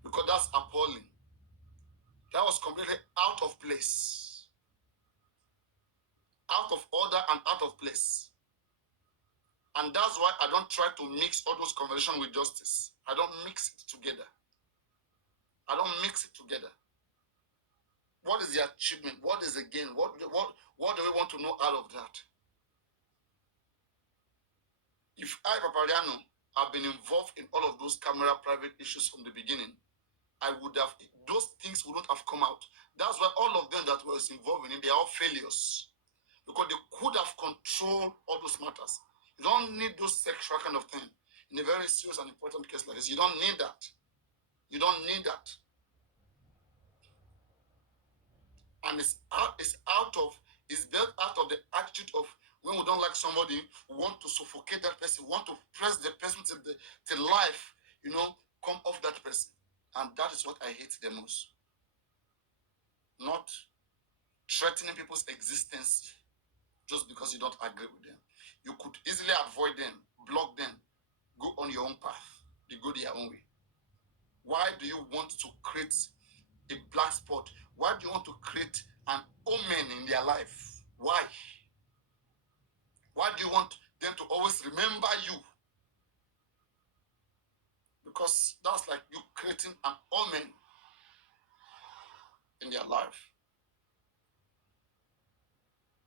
Because that's appalling. That was completely out of place. Out of order and out of place. And that's why I don't try to mix all those conversations with justice. I don't mix it together. I don't mix it together. What is the achievement? What is the gain? What do we want to know out of that? If I, Papariano, have been involved in all of those camera private issues from the beginning, I would have, those things wouldn't have come out. That's why all of them that was involved in it, they are all failures. Because they could have controlled all those matters. You don't need those sexual kind of thing. In a very serious and important case like this, you don't need that. You don't need that. And it's built out of the attitude of when we don't like somebody, we want to suffocate that person, we want to press the person till life, come off that person. And that is what I hate the most. Not threatening people's existence just because you don't agree with them. You could easily avoid them, block them, go on your own path. They go their own way. Why do you want to create a black spot? Why do you want to create an omen in their life? Why? Why do you want them to always remember you? Because that's like you creating an omen in their life.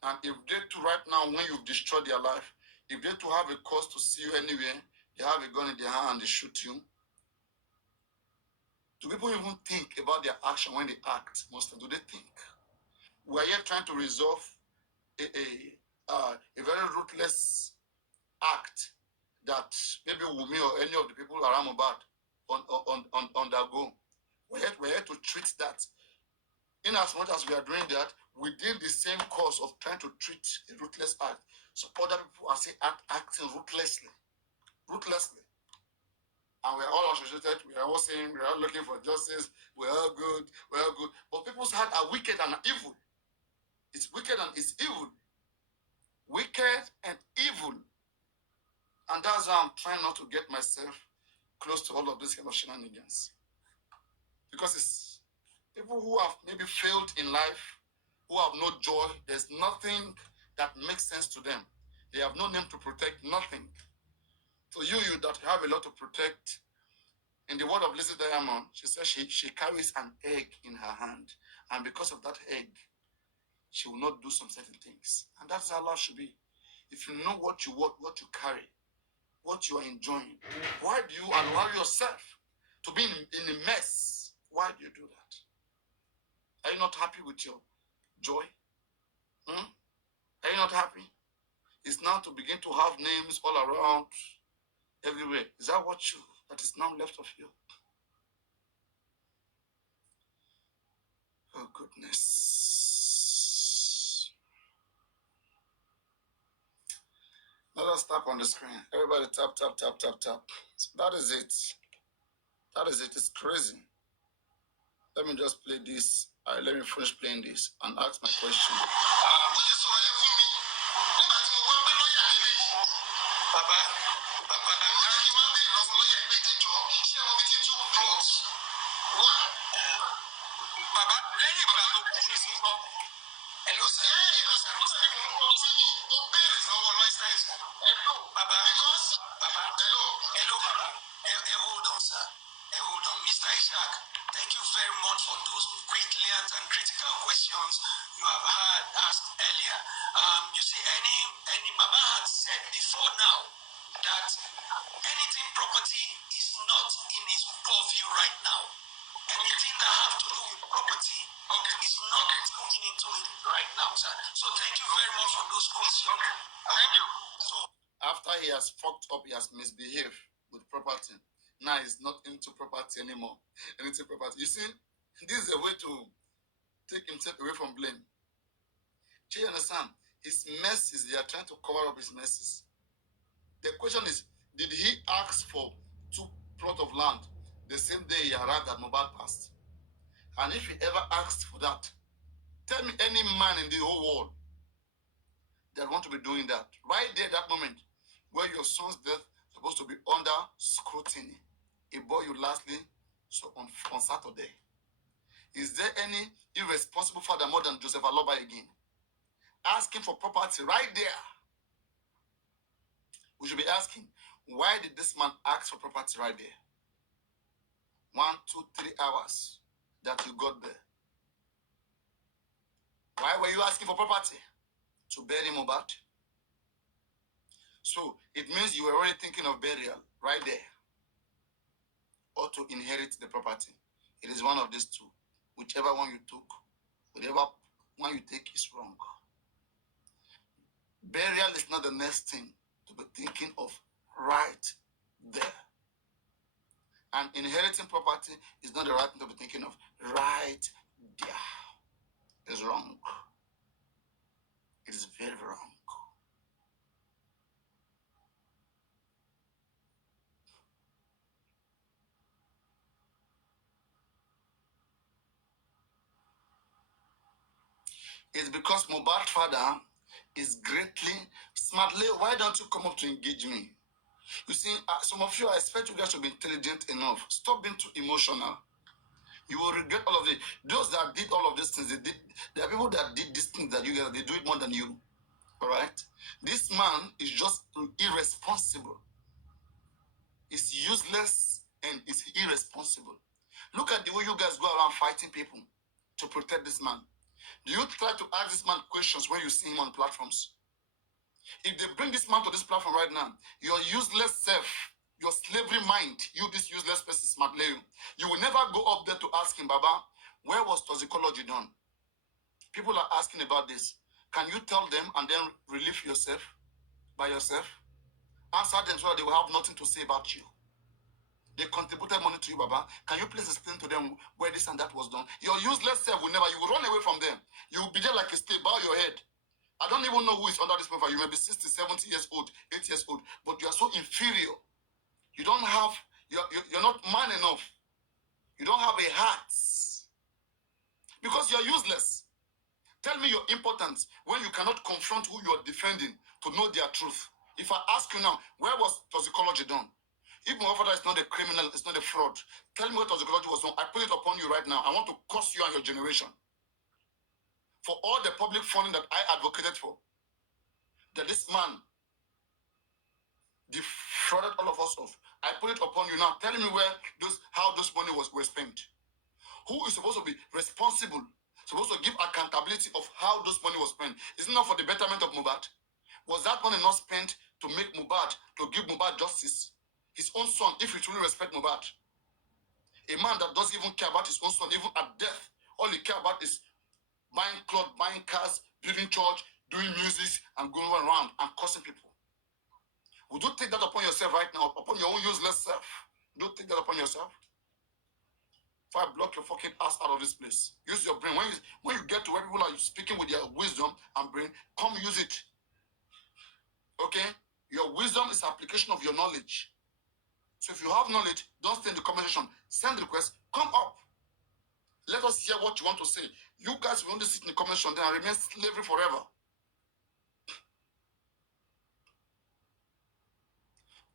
And if they too right now, when you've destroyed their life, if they too have a cause to see you anywhere, they have a gun in their hand and they shoot you. Do people even think about their action when they act? Mostly, do they think? We are here trying to resolve a very ruthless act that maybe Wumi or any of the people around about undergo. We're here to treat that. In as much as we are doing that, within the same cause of trying to treat a ruthless act, so other people are saying acting ruthlessly. And we're all associated, we are all saying, we are all looking for justice, we're all good. But people's hearts are wicked and evil. It's wicked and it's evil. Wicked and evil. And that's why I'm trying not to get myself close to all of these kind of shenanigans. Because it's people who have maybe failed in life, who have no joy, there's nothing that makes sense to them. They have no name to protect, nothing. So you that have a lot to protect, in the word of Lizzie Diamond, she says she carries an egg in her hand. And because of that egg, she will not do some certain things. And that's how life should be. If you know what you want, what you carry, what you are enjoying, why do you allow yourself to be in a mess? Why do you do that? Are you not happy with your joy? Are you not happy? It's now to begin to have names all around, everywhere. Is that that is now left of you? Oh, goodness. Let us tap on the screen. Everybody tap. So that is it. It's crazy. Let me just play this. Let me finish playing this and ask my question. Mr. Isaac, thank you very much for those brilliant and critical questions you have had asked earlier. You see, any Baba had said before now that anything property is not in his purview right now. Anything that have to do with property is not looking into it right now, sir. So thank you very much for those questions. Thank you. So after he has fucked up, he has misbehaved with property. Now he's not into property anymore. Into property. You see, this is a way to take himself away from blame. Do you understand? His messes, they are trying to cover up his messes. The question is, did he ask for 2 plots of land the same day he arrived at Mobile Past? And if he ever asked for that, tell me any man in the whole world that want to be doing that. Right there, that moment, where your son's death is supposed to be under scrutiny. A boy you lastly saw on Saturday. Is there any irresponsible father more than Joseph Aloba again? Asking for property right there. We should be asking, why did this man ask for property right there? 1, 2, 3 hours that you got there. Why were you asking for property? To bury him about? So it means you were already thinking of burial right there. Or to inherit the property. It is one of these two. Whichever one you took, whatever one you take is wrong. Burial is not the next thing to be thinking of right there. And inheriting property is not the right thing to be thinking of right there. It's wrong. It is very wrong. It's because Mohbad's father is greatly smart. Why don't you come up to engage me? You see, some of you, I expect you guys to be intelligent enough. Stop being too emotional. You will regret all of it. Those that did all of these things, there are people that did these things that you guys, they do it more than you. All right? This man is just irresponsible. He's useless and is irresponsible. Look at the way you guys go around fighting people to protect this man. Do you try to ask this man questions when you see him on platforms? If they bring this man to this platform right now, your useless self, your slavery mind, you this useless person, smart lady, you will never go up there to ask him, Baba, where was toxicology done? People are asking about this. Can you tell them and then relieve yourself by yourself? Answer them so that they will have nothing to say about you. They contributed money to you, Baba. Can you please explain to them where this and that was done? Your useless self will never, you will run away from them. You will be there like a stay, bow your head. I don't even know who is under this profile. You may be 60, 70 years old, 80 years old, but you are so inferior. You don't have, you're not man enough. You don't have a heart. Because you're useless. Tell me your importance when you cannot confront who you're defending to know their truth. If I ask you now, where was toxicology done? If my father is not a criminal, it's not a fraud, tell me where toxicology was done. I put it upon you right now. I want to curse you and your generation for all the public funding that I advocated for. That this man defrauded all of us of. I put it upon you now. Tell me how those money were spent. Who is supposed to be responsible, supposed to give accountability of how those money was spent? Isn't it not for the betterment of Mohbad? Was that money not spent to make Mohbad, to give Mohbad justice? His own son, if he truly respect Mohbad. A man that doesn't even care about his own son, even at death, all he care about is buying clothes, buying cars, building church, doing music, and going around and cursing people. Would you take that upon yourself right now, upon your own useless self? Would you take that upon yourself? If I block your fucking ass out of this place, use your brain. When you get to where people are speaking with their wisdom and brain, come use it. Okay? Your wisdom is application of your knowledge. So if you have knowledge, don't stay in the comment section. Send requests, come up. Let us hear what you want to say. You guys will only sit in the comment section and remain slavery forever.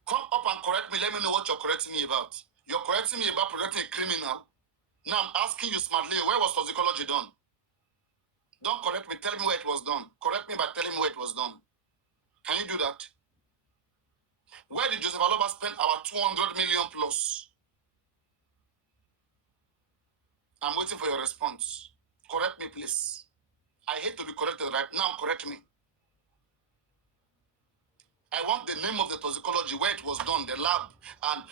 Come up and correct me. Let me know what you're correcting me about. You're correcting me about protecting a criminal. Now I'm asking you smartly, where was toxicology done? Don't correct me. Tell me where it was done. Correct me by telling me where it was done. Can you do that? Where did Joseph Aloba spend our 200 million plus? I'm waiting for your response. Correct me, please. I hate to be corrected right now. Correct me. I want the name of the toxicology, where it was done, the lab, and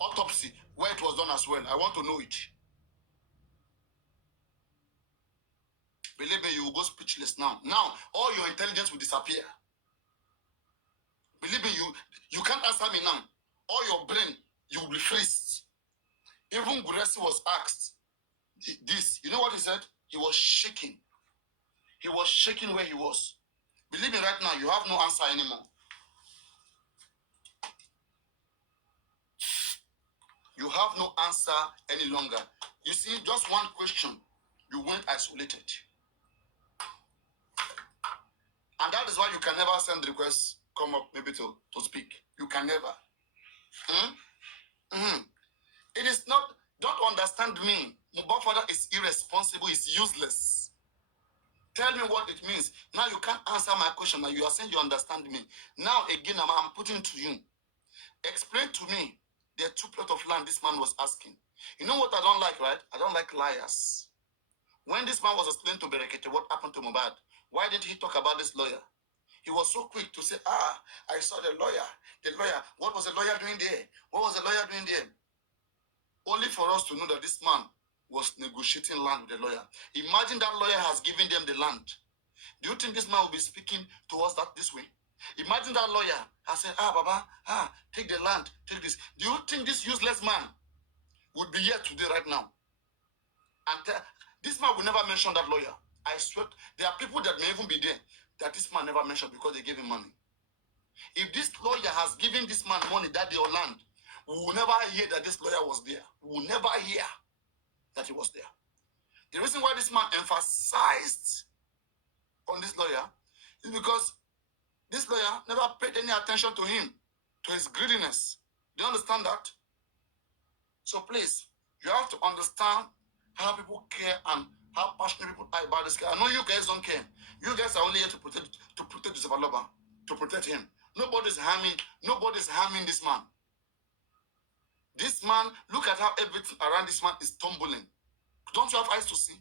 autopsy, where it was done as well. I want to know it. Believe me, you will go speechless now. Now, all your intelligence will disappear. Believe me, you can't answer me now. All your brain, you will be freezed. Even Guresi was asked this. You know what he said? He was shaking. He was shaking where he was. Believe me right now, you have no answer anymore. You have no answer any longer. You see, just one question, you went isolated. And that is why you can never send requests, come up maybe to speak. You can never. It is not, don't understand me. Mohbad father is irresponsible, is useless. Tell me what it means. Now you can't answer my question. Now you are saying you understand me. Now again, I'm putting to you. Explain to me the 2 plots of land this man was asking. You know what I don't like, right? I don't like liars. When this man was explaining to Berekete what happened to Mohbad, why did he talk about this lawyer? He was so quick to say, I saw the lawyer. The lawyer, what was the lawyer doing there? What was the lawyer doing there? Only for us to know that this man was negotiating land with the lawyer. Imagine that lawyer has given them the land. Do you think this man will be speaking to us this way? Imagine that lawyer has said, Baba, take the land, take this. Do you think this useless man would be here today right now? And this man will never mention that lawyer. I swear, there are people that may even be there that this man never mentioned because they gave him money. If this lawyer has given this man money that day or land, we will never hear that this lawyer was there. We will never hear that he was there. The reason why this man emphasized on this lawyer It's because this lawyer never paid any attention to him, to his greediness. Do you understand that? So please, you have to understand how people care and how passionate people are about this guy. I know you guys don't care. You guys are only here to protect Joseph Aloba, to protect him. Nobody's harming this man. This man, look at how everything around this man is tumbling. Don't you have eyes to see?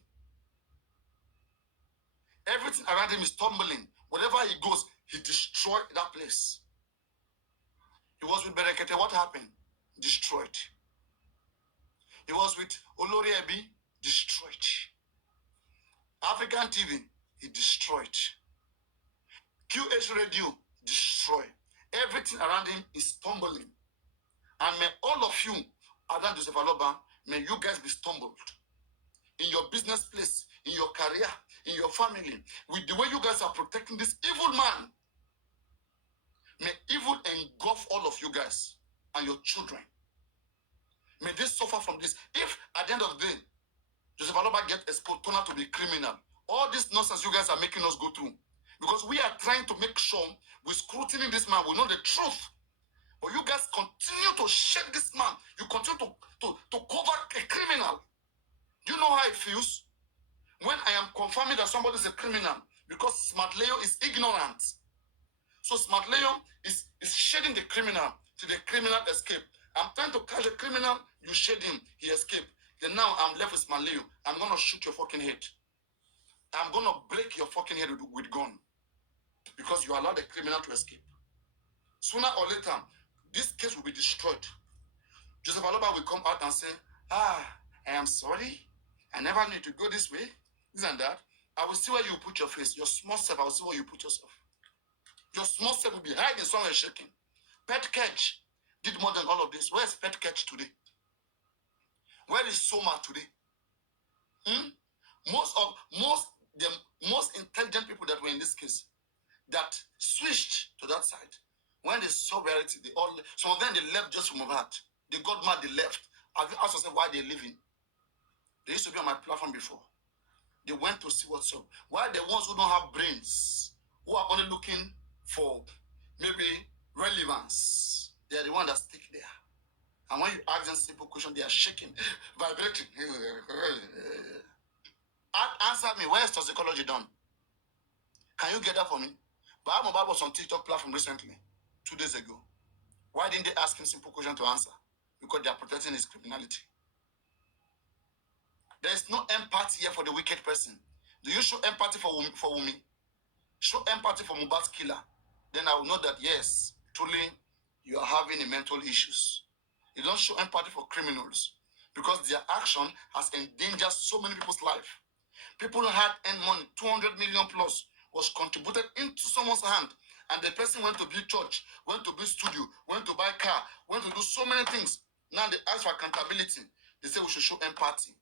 Everything around him is tumbling. Wherever he goes, he destroyed that place. He was with Berekete. What happened? Destroyed. He was with Olori Ebi. Destroyed. African TV, he destroyed. QH Radio, destroyed. Everything around him is tumbling. And may all of you, around Joseph Aloba, may you guys be stumbled. In your business place, in your career, in your family, with the way you guys are protecting this evil man. May evil engulf all of you guys and your children. May they suffer from this. If at the end of the day, Joseph Aloba gets exposed, turn out to be criminal, all this nonsense you guys are making us go through, because we are trying to make sure we scrutiny this man, we know the truth. But you guys continue to shake this man. You continue to cover a criminal. Do you know how it feels? When I am confirming that somebody is a criminal, because Smart Leo is ignorant. So Smart Leo is shading the criminal till the criminal escape. I'm trying to catch the criminal, you shade him, he escaped. Then now I'm left with Smart Leo. I'm going to shoot your fucking head. I'm going to break your fucking head with gun. Because you allowed the criminal to escape. Sooner or later, this case will be destroyed. Joseph Aloba will come out and say, I am sorry. I never need to go this way. This and that. I will see where you put your face. Your small self, I will see where you put yourself. Your small self will be hiding somewhere shaking. Pet Catch did more than all of this. Where is Pet Catch today? Where is Soma today? The most intelligent people that were in this case that switched to that side. When they saw reality, some of them they left just from Mobad. They got mad, they left. Have you asked yourself why they're leaving? They used to be on my platform before. They went to see what's up. Why the ones who don't have brains, who are only looking for maybe relevance, they are the ones that stick there. And when you ask them simple questions, they are shaking, vibrating. Answer me, where is toxicology done? Can you get that for me? But Mobad was on TikTok platform recently, 2 days ago. Why didn't they ask him simple questions to answer? Because they are protecting his criminality. There is no empathy here for the wicked person. Do you show empathy for Wumi? Show empathy for Mubad's killer. Then I will know that, yes, truly, you are having a mental issues. You don't show empathy for criminals because their action has endangered so many people's life. People had earned money, 200 million plus, was contributed into someone's hand. And the person went to build church, went to build studio, went to buy car, went to do so many things. Now they ask for accountability. They say we should show empathy.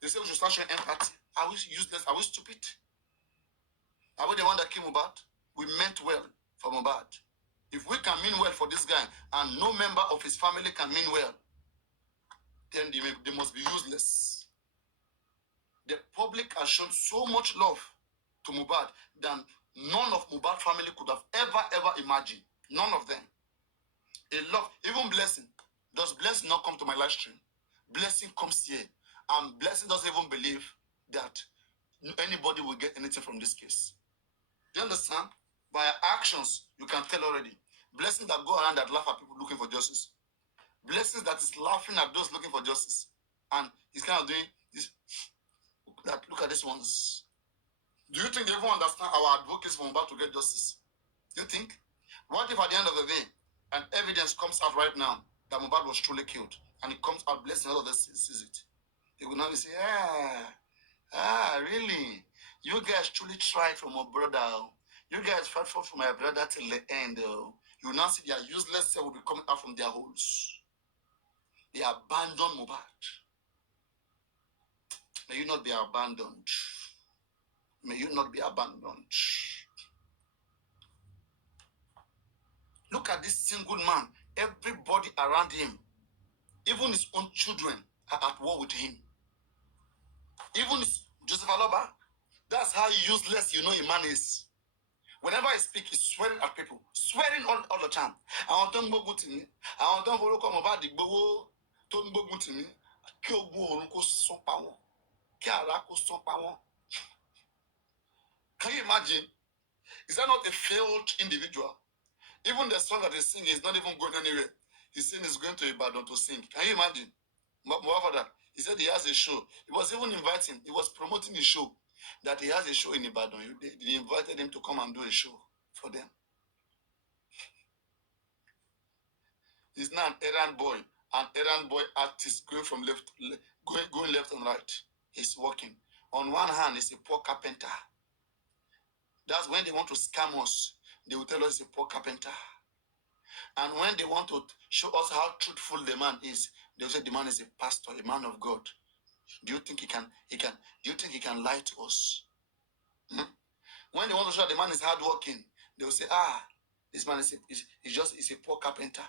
They say we should start showing empathy. Are we useless? Are we stupid? Are we the one that killed Mubad? We meant well for Mubad. If we can mean well for this guy and no member of his family can mean well, then they must be useless. The public has shown so much love to Mubad than none of Mubad family could have ever imagined. None of them. A love, even Blessing. Does Blessing not come to my live stream? Blessing comes here. And Blessing doesn't even believe that anybody will get anything from this case. Do you understand? By actions, you can tell already. Blessings that go around that laugh at people looking for justice. Blessings that is laughing at those looking for justice. And he's kind of doing this. That look at these ones. Do you think they even understand our advocates for Mubad to get justice? Do you think? What if at the end of the day, and evidence comes out right now that Mubad was truly killed, and it comes out, Blessing, all of this sees it. They will now say, really? You guys truly tried for my brother. You guys fought for my brother till the end. You will now see their useless self will be coming out from their holes. They abandoned Mubad. May you not be abandoned. May you not be abandoned. Look at this single man. Everybody around him, even his own children, are at war with him. Even Joseph Aloba, that's how useless you know a man is. Whenever I speak, he's swearing at people, swearing all the time. I want to go to me. I want to follow come about the go to go to me. Kill go so power. Kiara so power. Can you imagine? Is that not a failed individual? Even the song that he's singing is not even going anywhere. He's saying he's going to Ibadan to sing. Can you imagine? More for that. He said he has a show. He was even inviting, he was promoting his show, that he has a show in Ibadan. They invited him to come and do a show for them. He's now an errand boy artist going from going left and right. He's working. On one hand, he's a poor carpenter. That's when they want to scam us. They will tell us he's a poor carpenter. And when they want to show us how truthful the man is, they will say the man is a pastor, a man of God. Do you think he can lie to us? When they want to show the man is hardworking, they will say, this man is a poor carpenter.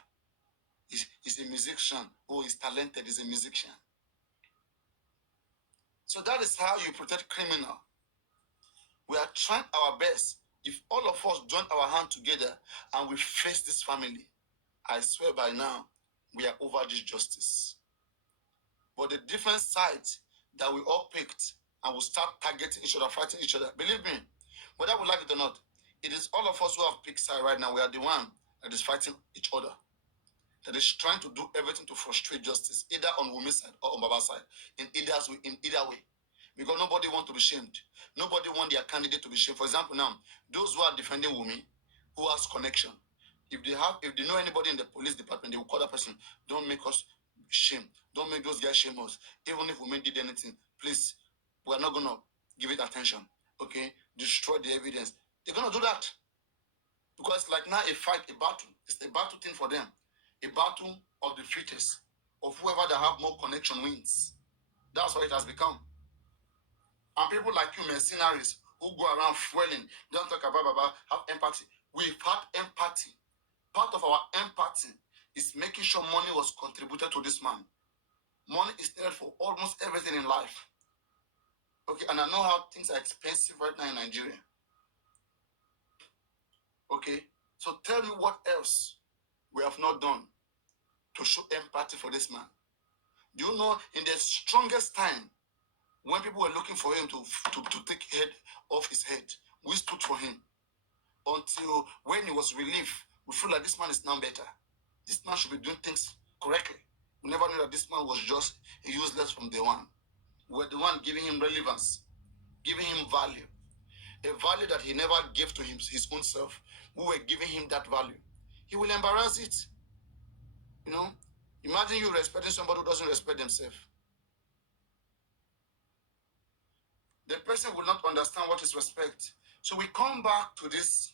He's a musician. Oh, he's talented, he's a musician. So that is how you protect criminal. We are trying our best. If all of us join our hands together and we face this family, I swear by now, we are over this justice. But the different sides that we all picked and will start targeting each other, fighting each other, believe me, whether we like it or not, it is all of us who have picked side right now. We are the one that is fighting each other, that is trying to do everything to frustrate justice, either on Wumi's side or on Baba's side, in either way. Because nobody wants to be shamed. Nobody wants their candidate to be shamed. For example, now, those who are defending Wumi, who has connection, if they know anybody in the police department, they will call that person. Don't make us shame. Don't make those guys shame us. Even if Wumi did anything, please, we're not going to give it attention. Okay? Destroy the evidence. They're going to do that. Because like now a fight, a battle. It's a battle thing for them. A battle of the fittest. Of whoever that have more connection wins. That's what it has become. And people like you, mercenaries, who go around fueling, don't talk about have empathy. We've had empathy. Part of our empathy is making sure money was contributed to this man. Money is needed for almost everything in life. Okay, and I know how things are expensive right now in Nigeria. Okay, so tell me what else we have not done to show empathy for this man. Do you know in the strongest time, when people were looking for him to take head off his head, we stood for him. Until when he was relieved, we feel like this man is now better. This man should be doing things correctly. We never knew that this man was just useless from day one. We were the one giving him relevance, giving him value. A value that he never gave to his own self. We were giving him that value. He will embarrass it. You know? Imagine you respecting somebody who doesn't respect themselves. The person will not understand what is respect. So we come back to this,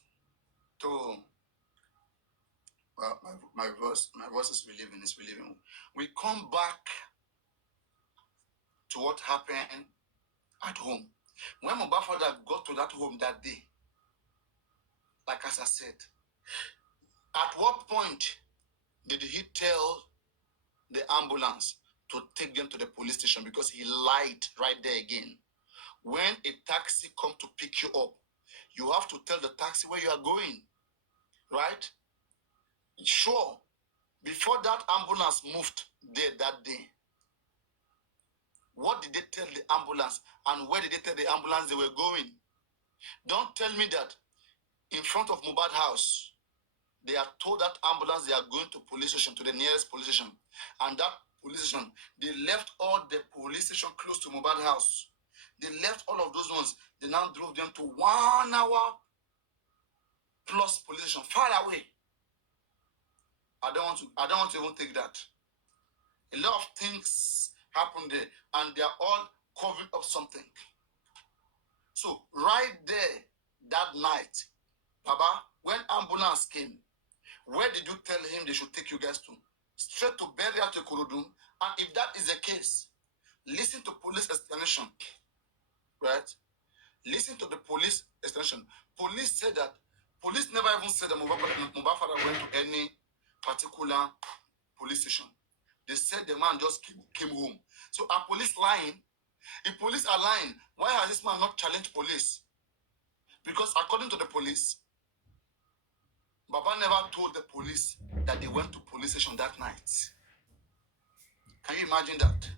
to my voice is relieving. We come back to what happened at home. When my father got to that home that day, like as I said, at what point did he tell the ambulance to take them to the police station? Because he lied right there again. When a taxi comes to pick you up, you have to tell the taxi where you are going, right? Sure, before that ambulance moved there that day, what did they tell the ambulance and where did they tell the ambulance they were going? Don't tell me that in front of Mubad house, they are told that ambulance they are going to police station, to the nearest police station. And that police station, they left all the police station close to Mubad house. They left all of those ones. They now drove them to 1 hour plus police station, far away. I don't want to even take that. A lot of things happen there, and they are all covering up something. So right there, that night, Baba, when ambulance came, where did you tell him they should take you guys to? Straight to Beria to Kurudum. And if that is the case, listen to police explanation, right? Listen to the police explanation. Police said that, police never even said that Mubafara went to any particular police station. They said the man just came home. So are police lying? If police are lying, why has this man not challenged police? Because according to the police, Baba never told the police that they went to police station that night. Can you imagine that?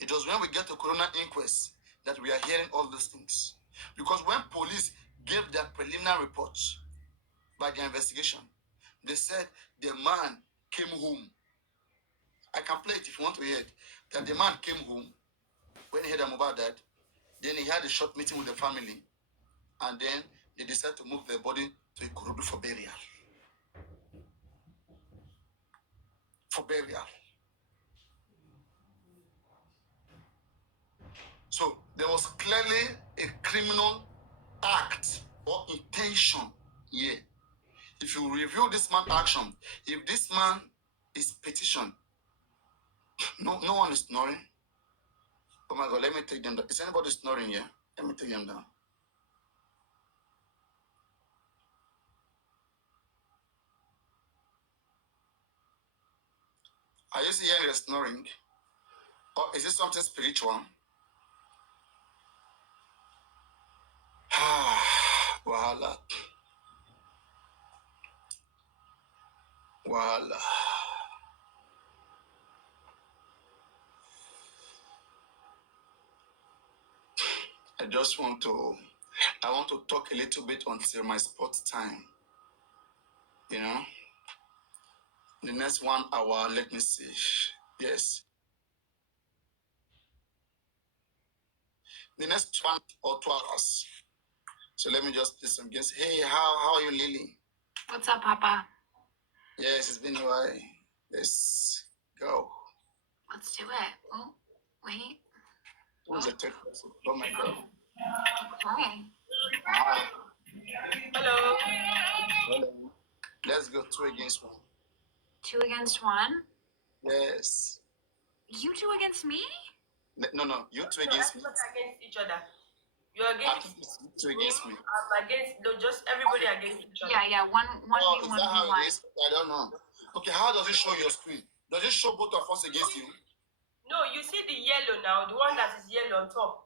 It was when we get to coroner inquest that we are hearing all these things. Because when police gave their preliminary reports by the investigation, they said the man came home. I can play it if you want to hear it. That the man came home when he heard about that. Then he had a short meeting with the family. And then they decided to move the body to Ikorodu for burial. For burial. So there was clearly a criminal act or intention here. If you review this man's action, if this man is petitioned, no one is snoring. Oh my God, let me take them down. Is anybody snoring here? Let me take them down. Are you hearing the snoring? Or is it something spiritual? Wahala. Wahala. I want to talk a little bit until my sport time. You know? The next 1 hour, let me see. Yes. The next 1 or 2 hours. So let me just play some games. Hey, how are you, Lily? What's up, Papa? Yes, it's been a while. Let's go. Let's do it. Oh, wait. Who's the third person? Oh my God. Okay. Hi. Hello. Hello. Let's go 2 against 1. 2 against 1? Yes. You 2 against me? No. You 2 against me. Against each other. You're against You 2 against me. I'm against just everybody against each other. Yeah. 1 Oh, v is 1 that how v1. it is? I don't know. Okay, how does it show your screen? Does it show both of us against you? No, you see the yellow now, the one that is yellow on top.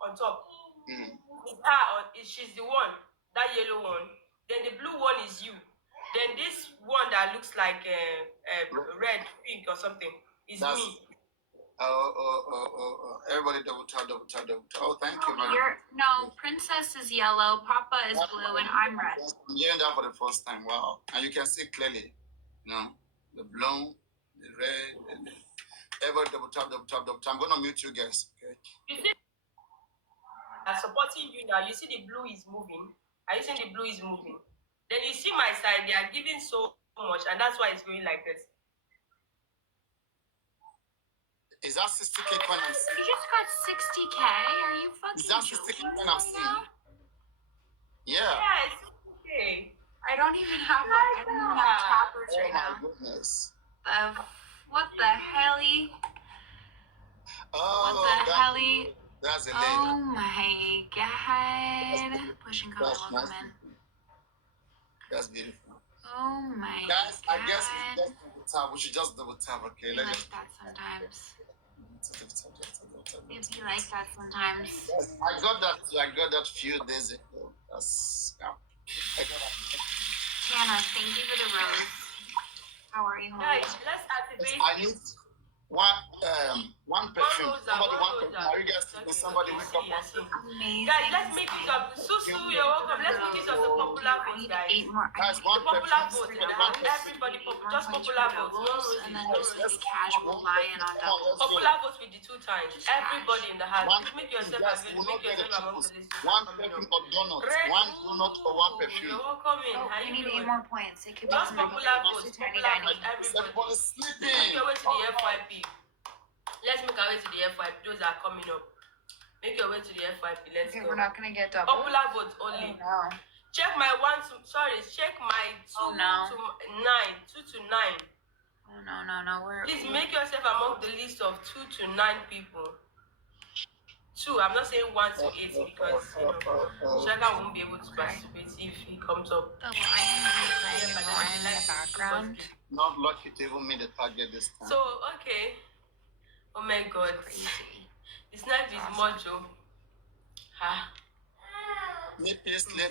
Mm. It's her, she's the one, that yellow one. Then the blue one is you. Then this one that looks like red, pink or something is That's me. Everybody double tap. Oh, thank you, man. No, Princess is yellow, Papa is blue, and I'm red. I'm hearing that for the first time. Wow. And you can see clearly, you know, the blue, the red, and everybody double tap. I'm going to mute you guys, okay? You see, I'm supporting you now. You see the blue is moving. Are you seeing the blue is moving? Then you see my side, they are giving so much, and that's why it's going like this. Is that 60K when I'm seeing? You just got 60K? Are you fucking Is that 60K joking when I'm right seeing? now? Yeah. Yeah, it's okay. I don't even have tappers Oh right my now. goodness. What the helly? Oh, What the helly? That's a lady. Oh my god. Pushing code, That's welcome nice. in. That's beautiful. Oh my Guys, god. I guess we just double tap. We should just double tap, okay? Be Let's like just that sometimes. double It'd tap. be like that sometimes. Yes, I got that few days ago. That's I got that. Tanner, thank you for the rose. How are you, honey? Guys, let's activate. I need one perfume. Somebody one perfume. Are you guys thinking somebody wake up one perfume? Amazing. Guys, let's make use of Susu, you're welcome. Let's make use of the popular I votes, need guys. 8 more. Guys, The one popular perfume. votes, everybody, just popular votes, no roses, And then no just roses. the casual buy-in on doubles. Popular votes with the 2 times. Just Everybody in the house, One please make yourself guys, available, we'll not make get the yourself among the triples. list. One perfume or donut. One donut or one perfume. You're welcome in. Oh, How we you need 8 doing? more points. It could be Just somebody popular just votes, a tiny popular dining. votes, everybody. Everybody's Make sleeping. your way to the FYP. Let's make our way to the FYP. Those are coming up. Make your way to the FYP. Let's Okay, go. we're not gonna get double. Popular votes only. Oh no. Check my check my 2 Oh, no. to 9. 2 to 9. Oh no. Please make yourself among the list of 2 to 9 people. 2, I'm not saying 1 to 8 because Shaka won't be able to participate if he comes up. The lion is playing the lion in the background. Not lucky to even meet the target this time. So, okay. Oh my god. Crazy. This night is mojo. Ha. The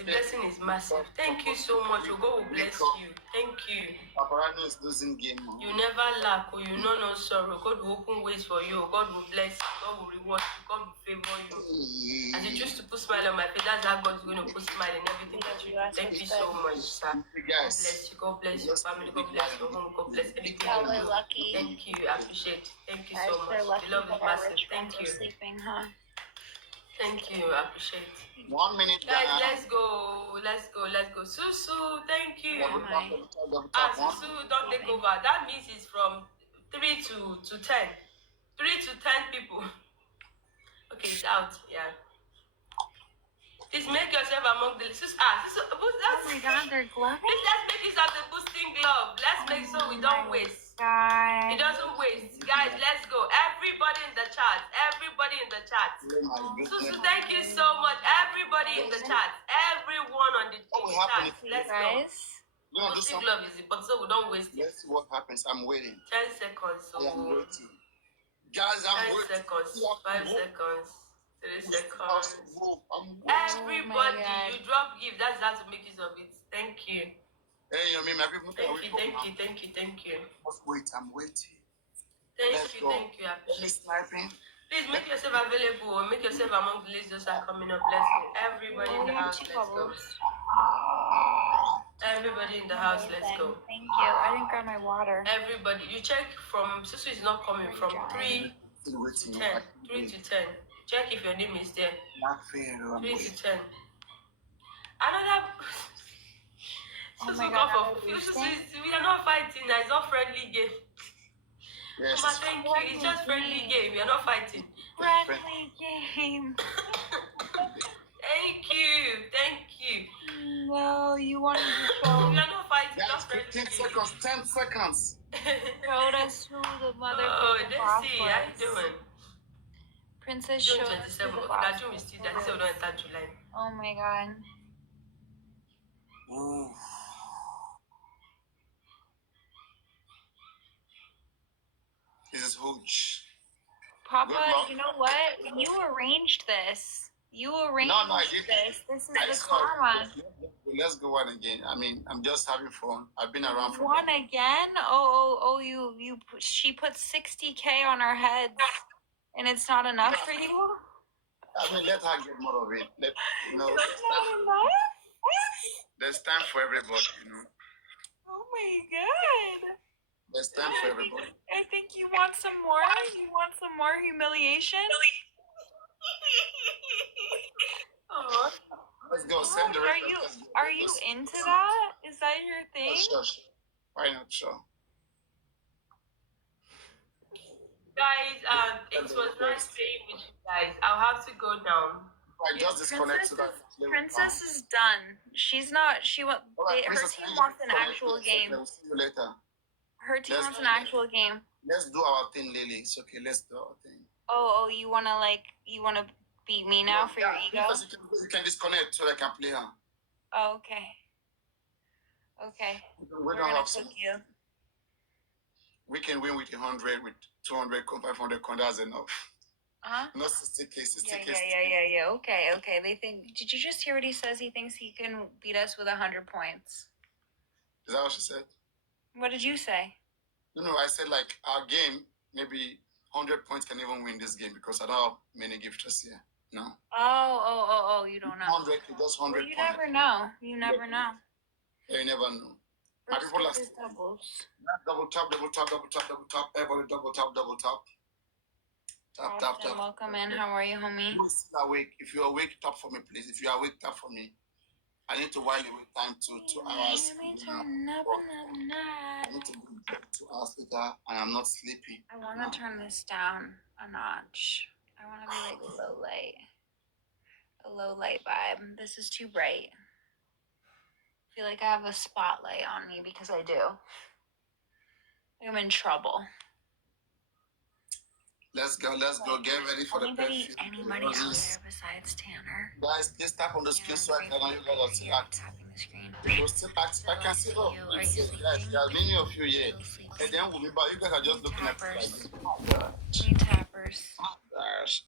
blessing is massive. Thank you so much. God will bless you. Thank you. Papariano is losing game. You never lack, or you know no sorrow. God will open ways for you. God will bless you. God will reward you. God will favor you. As you choose to put smile on my face, that's how God's going to put smile in everything that you do. Thank you so much, sir. God bless you. God bless your family. God bless your home. God bless everything. We're lucky. Thank you. I appreciate it. Thank you Guys, so we're much. lucky The love that is our massive. rich Thank friends are you. sleeping, huh? Thank you. I appreciate it. 1 minute, Guys, let's go. Let's go. Let's go. Susu, thank you. Susu, don't take over. That means it's from 3 to 10. 3 to 10 people. Okay, it's out. Yeah. Please make yourself among the Susu. Susu, Oh my God, they're gloving. Please, let's make use of the boosting glove. Let's make so we don't waste. God. It doesn't waste. Guys, let's go. Everybody in the chat. Everybody in the chat. Susu, thank you so much. Everybody in the chat. Everyone on the chat. Let's go. Boosting glove is important, so we don't waste it. Let's see what happens. I'm waiting. 10 seconds. So I am waiting. Guys, 10 I'm waiting. seconds. 5 seconds. 3 seconds. I'm waiting. Everybody, you drop gift. That's how to make use of it. Thank you. Hey, you mean my people? Thank you. Just wait. I'm waiting. Thank you. I appreciate it. Please make yourself available or make yourself among the list those are coming up. Let's go. Everybody in the house, let's go. Everybody in the house, let's go. Thank you. I didn't grab my water. Everybody, you check from Susu is not coming from 3 to 10. 3 to 10. Check if your name is there. 3 to 10. Another. Susu, God, we are not fighting. It's not friendly game. Yes. But thank you. It's just friendly game. We are not fighting. Friendly game. Thank you. No, you wanted to We show. are not fighting. Guys, Just friendly 15 game. seconds. 10 seconds. Showed us who the mother. Oh, let's see. How you doing? Princess June showed us who 27. the Okay, boss that June is still there. This is not enter July. Oh my God. Ooh. This is huge. Papa, Good luck. you know what? You arranged this. I didn't. This is the karma. Let's go one again. I mean, I'm just having fun. I've been around for One again? She put 60K on our heads, and it's not enough for you? I mean, let her get more of it. Not enough? There's time for everybody, Oh my God. There's time for everybody. I think you want some more? You want some more humiliation? Oh. Let's go. Send the record. Are you into that? Is that your thing? Sure. Why not? Sure. Guys, it was nice playing with you guys. I'll have to go now. I just disconnect so that. Princess is done. She's not. Her team wants an actual game. We'll see you later. Her team wants an actual game. Let's do our thing, Lily. It's okay. Let's do our thing. Oh, you wanna beat me now for your ego? You can disconnect so I can play her. Oh, okay. Okay. We're gonna cook you. We can win with 100, with 200, 500 coins. That's enough. Not 60K, 60K. Yeah. Okay. Did you just hear what he says? He thinks he can beat us with 100 points. Is that what she said? What did you say? No, I said like our game, maybe 100 points can even win this game because I don't have many gifters here. No. Oh, you don't know. 100, just 100 Well, points. you never know. You never know. Yeah, you never know. My people are doubles. double tap. Everybody double tap. Tap. Welcome in. How are you, homie? Who is still awake? If you're awake, tap for me, please. If you're awake, tap for me. I need to while you wait time to 2 hours. Let me turn up in the night. I need to go 2 hours later, and I'm not sleepy. I want to turn this down a notch. I want to be like a low light vibe. This is too bright. I feel like I have a spotlight on me because I do. I'm in trouble. Let's go. Get ready for the Anybody out there besides Tanner? Guys, please tap on the screen so I can know you guys are still active. Tapping the screen. We'll still act. I can see you. Yes, there are many of you here. And then we'll be back. You guys are just looking at me like, We need tappers. gosh.